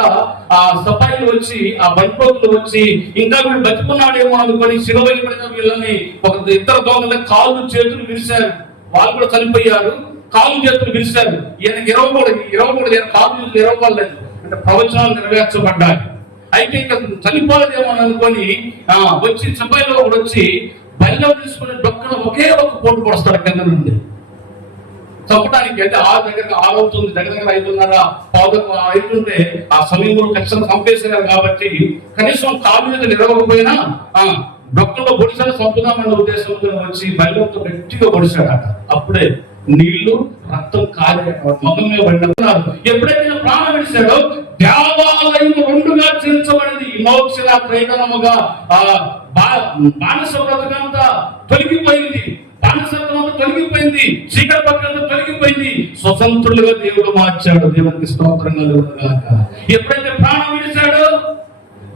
ఆ సఫాయిలు వచ్చి, ఆ బండిపోతులు వచ్చి ఇంకా వీళ్ళు బతుకున్నాడేమో అనుకొని శిలువ వేయబడిన వీళ్ళని ఒక 2 దొంగల కాళ్ళు చేతులు విరిశారు. వాళ్ళు కూడా చనిపోయారు. కాళ్ళు చేతులు విరిశారు. ఈయనకి ఇరవకూడదు. ఈయన కాళ్ళు చేతులు ఇరవలేదు. అంటే ప్రవచనాలు నెరవేర్చబడ్డాయి. అయితే ఇంకా చనిపోలేదేమో అనుకొని వచ్చి సభలో కూడా వచ్చి బయలు తీసుకుని డొక్కన ఒకే ఒక పోటు పొడుస్తాడు కింద నుండి చంపడానికి. అంటే 6 దగ్గర 6 అవుతుంది. దగ్గర 5:30 అవుతుంటే ఆ సమయంలో ఖచ్చితంగా చంపేసారు కాబట్టి కనీసం కాలు మీద నిలవకపోయినా డొక్కలో పొడిసారి చంపుదామన్న ఉద్దేశంతో వచ్చి బయలుతో గట్టిగా పొడిచాడట. అప్పుడే నీళ్లు రక్తం కాలి మొహం మీద పడినారు. ఎప్పుడైతే ప్రాణం విడిచాడో దేవాలయం 2గా చీల్చబడింది. విమోచన ప్రయత్నముగా బానిస బ్రతకంతా తొలగిపోయింది. బానిసత్వం తొలగిపోయింది. చీకటి పక్కన తొలగిపోయింది. స్వతంత్రులుగా దేవుడు మార్చాడు. దేవునికి స్తోత్రం కలుగునుగాక. ఎప్పుడైతే ప్రాణం విడిచాడో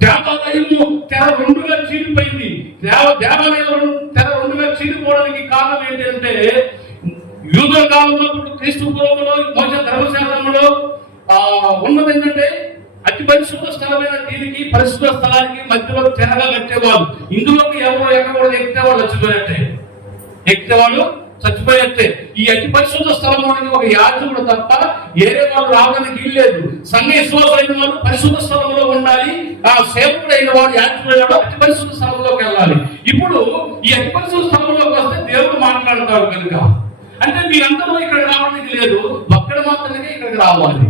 దేవాలయము తెర 2గా చీలిపోయింది. దేవాలయం తెర 2గా చీలిపోవడానికి కారణం ఏంటంటే, యూదుల కాలంలో క్రీస్తు పూర్వంలో మోషే ధర్మశాస్త్రంలో ఉన్నది ఏంటంటే, అతి పరిశుద్ధ స్థలమైన దీనికి పరిశుద్ధ స్థలానికి మధ్యలో తెరగా కట్టేవాళ్ళు. ఇందులోకి ఎవరు ఎక్కకూడదు. ఎక్కేవాడు చచ్చిపోయేట్టే. ఈ అతి పరిశుద్ధ స్థలంలోనికి ఒక యాజకుడు తప్ప ఏరే వాళ్ళు రావడానికి వీల్లేదు. సంఘ విశ్వాసమైన వాళ్ళు పరిశుద్ధ స్థలంలో ఉండాలి. ఆ సేవకుడు అయిన వాడు యాజకుడు అతి పరిశుద్ధ స్థలంలోకి వెళ్ళాలి. ఇప్పుడు ఈ అతి పరిశుద్ధ స్థలంలోకి వస్తే దేవుడు మాట్లాడతాడు కనుక, అంటే మీరందరూ ఇక్కడ రావడానికి లేదు, ఒక్కడ మాత్రమే ఇక్కడికి రావాలి.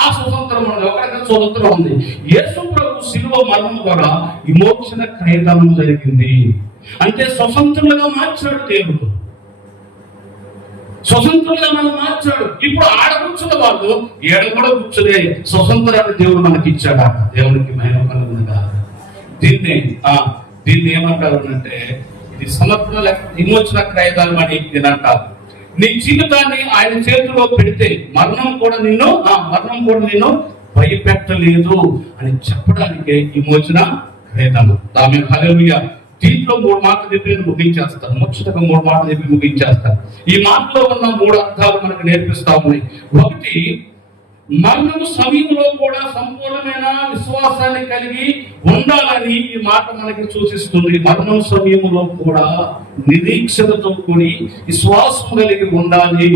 ఆ స్వతంత్రం ఉంది. ఒకరికి స్వతంత్రం ఉంది. యేసు ప్రభు శిలువ మరణం ద్వారా విమోచన క్రయధనం జరిగింది. అంటే స్వతంత్రులుగా మార్చాడు దేవుడు. స్వతంత్రులుగా మనం మార్చాడు. ఇప్పుడు ఆడ కూర్చున్న వాళ్ళు ఏడ కూడా కూర్చునే స్వతంత్రాన్ని దేవుడు మనకి ఇచ్చాడు. దేవునికి మహిమ కలుగునుగాక. దీన్ని దీన్ని ఏమంటారు అంటే ఇది సమర్పణ లేకపోతే విమోచన క్రయదానం అని దీని అంటారు. నీ జీవితాన్ని ఆయన చేతిలో పెడితే మరణం కూడా నిన్ను భయపెట్టలేదు అని చెప్పడానికే విమోచన క్రయదానం. ఆమె హల్లెలూయా. దీంట్లో 3 మాటలు చెప్పి ముగించేస్తాను. ముచ్చటగా 3 మాటలు చెప్పి ముగించేస్తాను. ఈ మాటలో ఉన్న 3 అర్థాలు మనకు నేర్పిస్తా ఉన్నాయి. ఒకటి, మరణం సమయంలో కూడా సంపూర్ణమైన విశ్వాసాన్ని కలిగి ఉండాలని ఈ మాట మనకి సూచిస్తుంది. మరణం సమయంలో కూడా నిరీక్షణతో కూడి విశ్వాసం కలిగి ఉండాలి.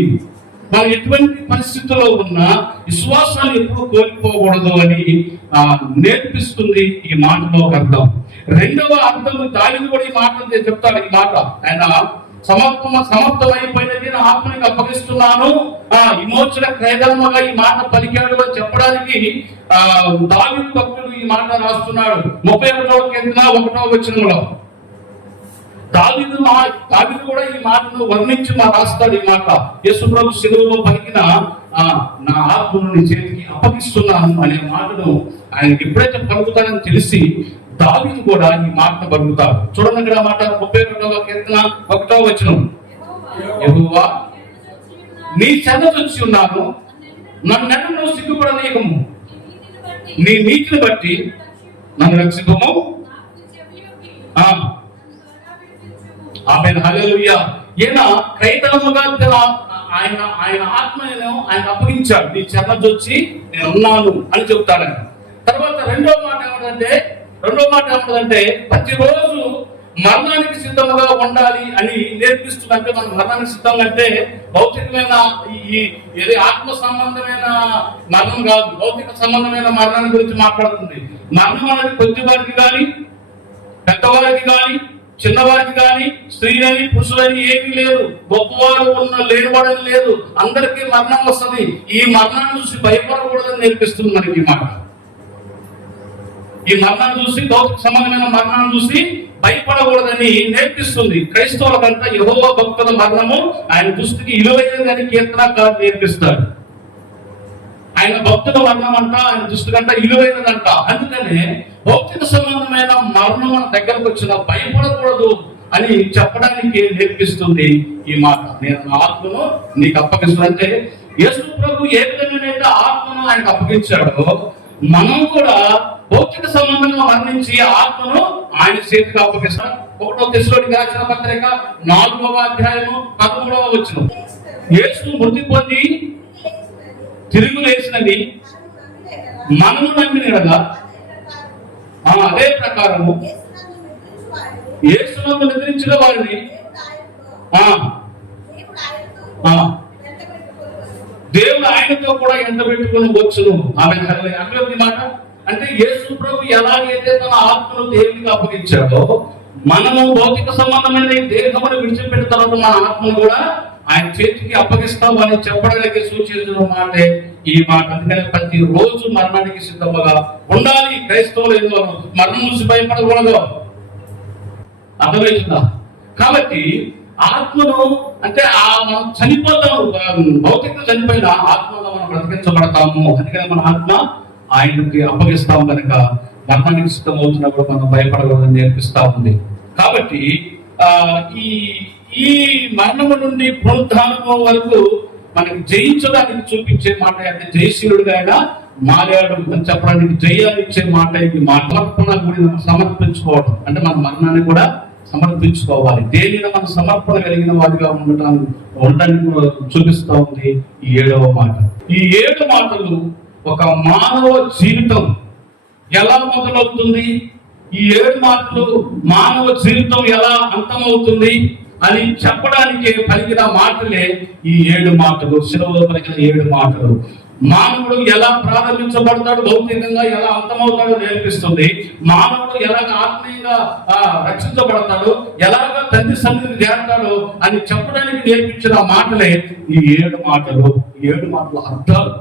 మనం ఎటువంటి పరిస్థితుల్లో ఉన్నా విశ్వాసాన్ని ఎప్పుడు కోల్పోకూడదు అని నేర్పిస్తుంది ఈ మాటలో అర్థం. రెండవ అర్థం దానిని కూడా ఈ మాట చెప్తాడు. ఈ మాట ఆయన సమర్థమైపోయినది, నా ఆత్మని అప్పగిస్తున్నాను, విమోచన క్రయధర్మగా ఈ మాట పలికాడు అని చెప్పడానికి దావీదు భక్తుడు ఈ మాట రాస్తున్నాడు. 31వ కీర్తన 1వ వచనంలో దావీదు కూడా ఈ మాటను వర్ణించి రాస్తాడు. ఈ మాట యేసుప్రభు శిలువలో పలికిన నా ఆత్మను నీ చేతికి అప్పగిస్తున్నాను అనే మాటను ఆయనకి ఎప్పుడైతే పలుకుతాడని తెలిసి దావీదు కూడా ఈ మాటను పలుకుతాడు. చూడండి ఇక్కడ మాట 31వ కీర్తన 1వ వచనం, యెహోవా నీ చెంతకు వచ్చి ఉన్నాను, నన్ను సిగ్గుపడనీయకము, నీ నీతిని బట్టి నన్ను రక్షించుము. ఆమేన్, హల్లెలూయా. ఈయన క్రైతనముగా ఆయన ఆత్మను ఆయన అప్పగించాడు. నీ చెంతకు వచ్చి నేను ఉన్నాను అని చెప్తాడు. తర్వాత రెండో మాట ఏమంటే ప్రతిరోజు మరణానికి సిద్ధంగా ఉండాలి అని నేర్పిస్తుందంటే, మనం మరణానికి సిద్ధంగా అంటే భౌతికమైన ఇది ఆత్మ సంబంధమైన మరణం కాదు, భౌతిక సంబంధమైన మరణాన్ని గురించి మాట్లాడుతుంది. మరణం అనేది కొద్దివారికి కానీ, పెద్దవారికి కానీ, చిన్నవారికి కానీ, స్త్రీలని పురుషులని ఏమీ లేదు, గొప్పవారు లేనివాడని లేదు, అందరికీ మరణం వస్తుంది. ఈ మరణాన్ని చూసి భయపడకూడదని నేర్పిస్తుంది మనకి ఈ మాట. ఈ మరణాన్ని చూసి, భౌతిక సంబంధమైన మరణాన్ని చూసి భయపడకూడదని నేర్పిస్తుంది. క్రైస్తవులకంతా యెహోవా భక్తుల మరణము ఆయన దృష్టికి విలువైనదని కీర్తనకారుడు నేర్పిస్తాడు. ఆయన భక్తుల మరణం అంట ఆయన దృష్టికంట విలువైనదంట. అందుకనే భౌతిక సంబంధమైన మరణం మన దగ్గరకు వచ్చిన భయపడకూడదు అని చెప్పడానికి నేర్పిస్తుంది ఈ మాట. నేను నా ఆత్మను నీకు అప్పగిస్తాను అంటే, యేసు ప్రభు ఏ విధంగానైతే ఆత్మను ఆయనకు అప్పగించాడో మనం కూడా భౌతిక సంబంధంగా మరణించి ఆత్మను ఆయన చేతికి అప్పగిస్తాం. 1వ తెస్సలోనికీ రాసిన పత్రిక 4వ అధ్యాయము 13వ వచనం, యేసు మృతి పొంది తిరిగి లేచినది మనము నమ్మినగా అదే ప్రకారము యేసునందు నిద్రించిన వారిని దేవుడు ఆయనతో కూడా ఎంత పెట్టుకుని వచ్చును. ఆమె అటువంటి మాట అంటే యేసు ప్రభు ఎలాగైతే తన ఆత్మను దేవునికి అప్పగించాడో మనము భౌతిక సంబంధమైన దేహమును విడిచిపెట్టిన తర్వాత మన ఆత్మను కూడా ఆయన చేతికి అప్పగిస్తాం అని చెప్పడానికి సూచించిన మాటే ఈ మాట. అందుకని ప్రతి రోజు మరణానికి సిద్ధంగా ఉండాలి. క్రైస్తవులు మరణం చూసి భయపడకూడదు. అర్థమవుతుందా? కాబట్టి ఆత్మను అంటే మనం చనిపోతాము, భౌతికంగా చనిపోయిన ఆత్మలో మనం బ్రతికించబడతాము. అందుకని మన ఆత్మ ఆయనకి అప్పగిస్తాము కనుక మరణానికి సిద్ధమవుతున్నప్పుడు మనం భయపడకూడదని నేర్పిస్తా ఉంది. కాబట్టి ఈ మరణము నుండి పునరుద్ధానం వరకు మనకి జయించడానికి చూపించే మాట అంటే జయశీలుడుగా ఆయన మారాడు అని చెప్పడానికి జయాన్ని ఇచ్చే మాట. ఇది సమర్పణ గురించి సమర్పించుకోవడం అంటే మన మరణాన్ని కూడా సమర్పించుకోవాలి. దేనిని మనం సమర్పణ కలిగిన వారిగా ఉండడానికి చూపిస్తా ఉంది ఈ 7వ మాట. ఈ 7 మాటలు ఒక మానవ జీవితం ఎలా మొదలవుతుంది, ఈ 7 మాటలు మానవ జీవితం ఎలా అంతమవుతుంది అని చెప్పడానికి పలికిన మాటలే ఈ 7 మాటలు. శిలువలో పలికిన 7 మాటలు. మానవుడు ఎలా ప్రారంభించబడతాడు, భౌతికంగా ఎలా అంతమవుతాడో నేర్పిస్తుంది. మానవుడు ఎలాగ ఆత్మీయంగా రక్షించబడతాడు, ఎలాగ తండ్రి సన్నిధిని చేరతాడు అని చెప్పడానికి నేర్పించిన మాటలే ఈ 7 మాటలు. ఈ 7 మాటల అర్థాలు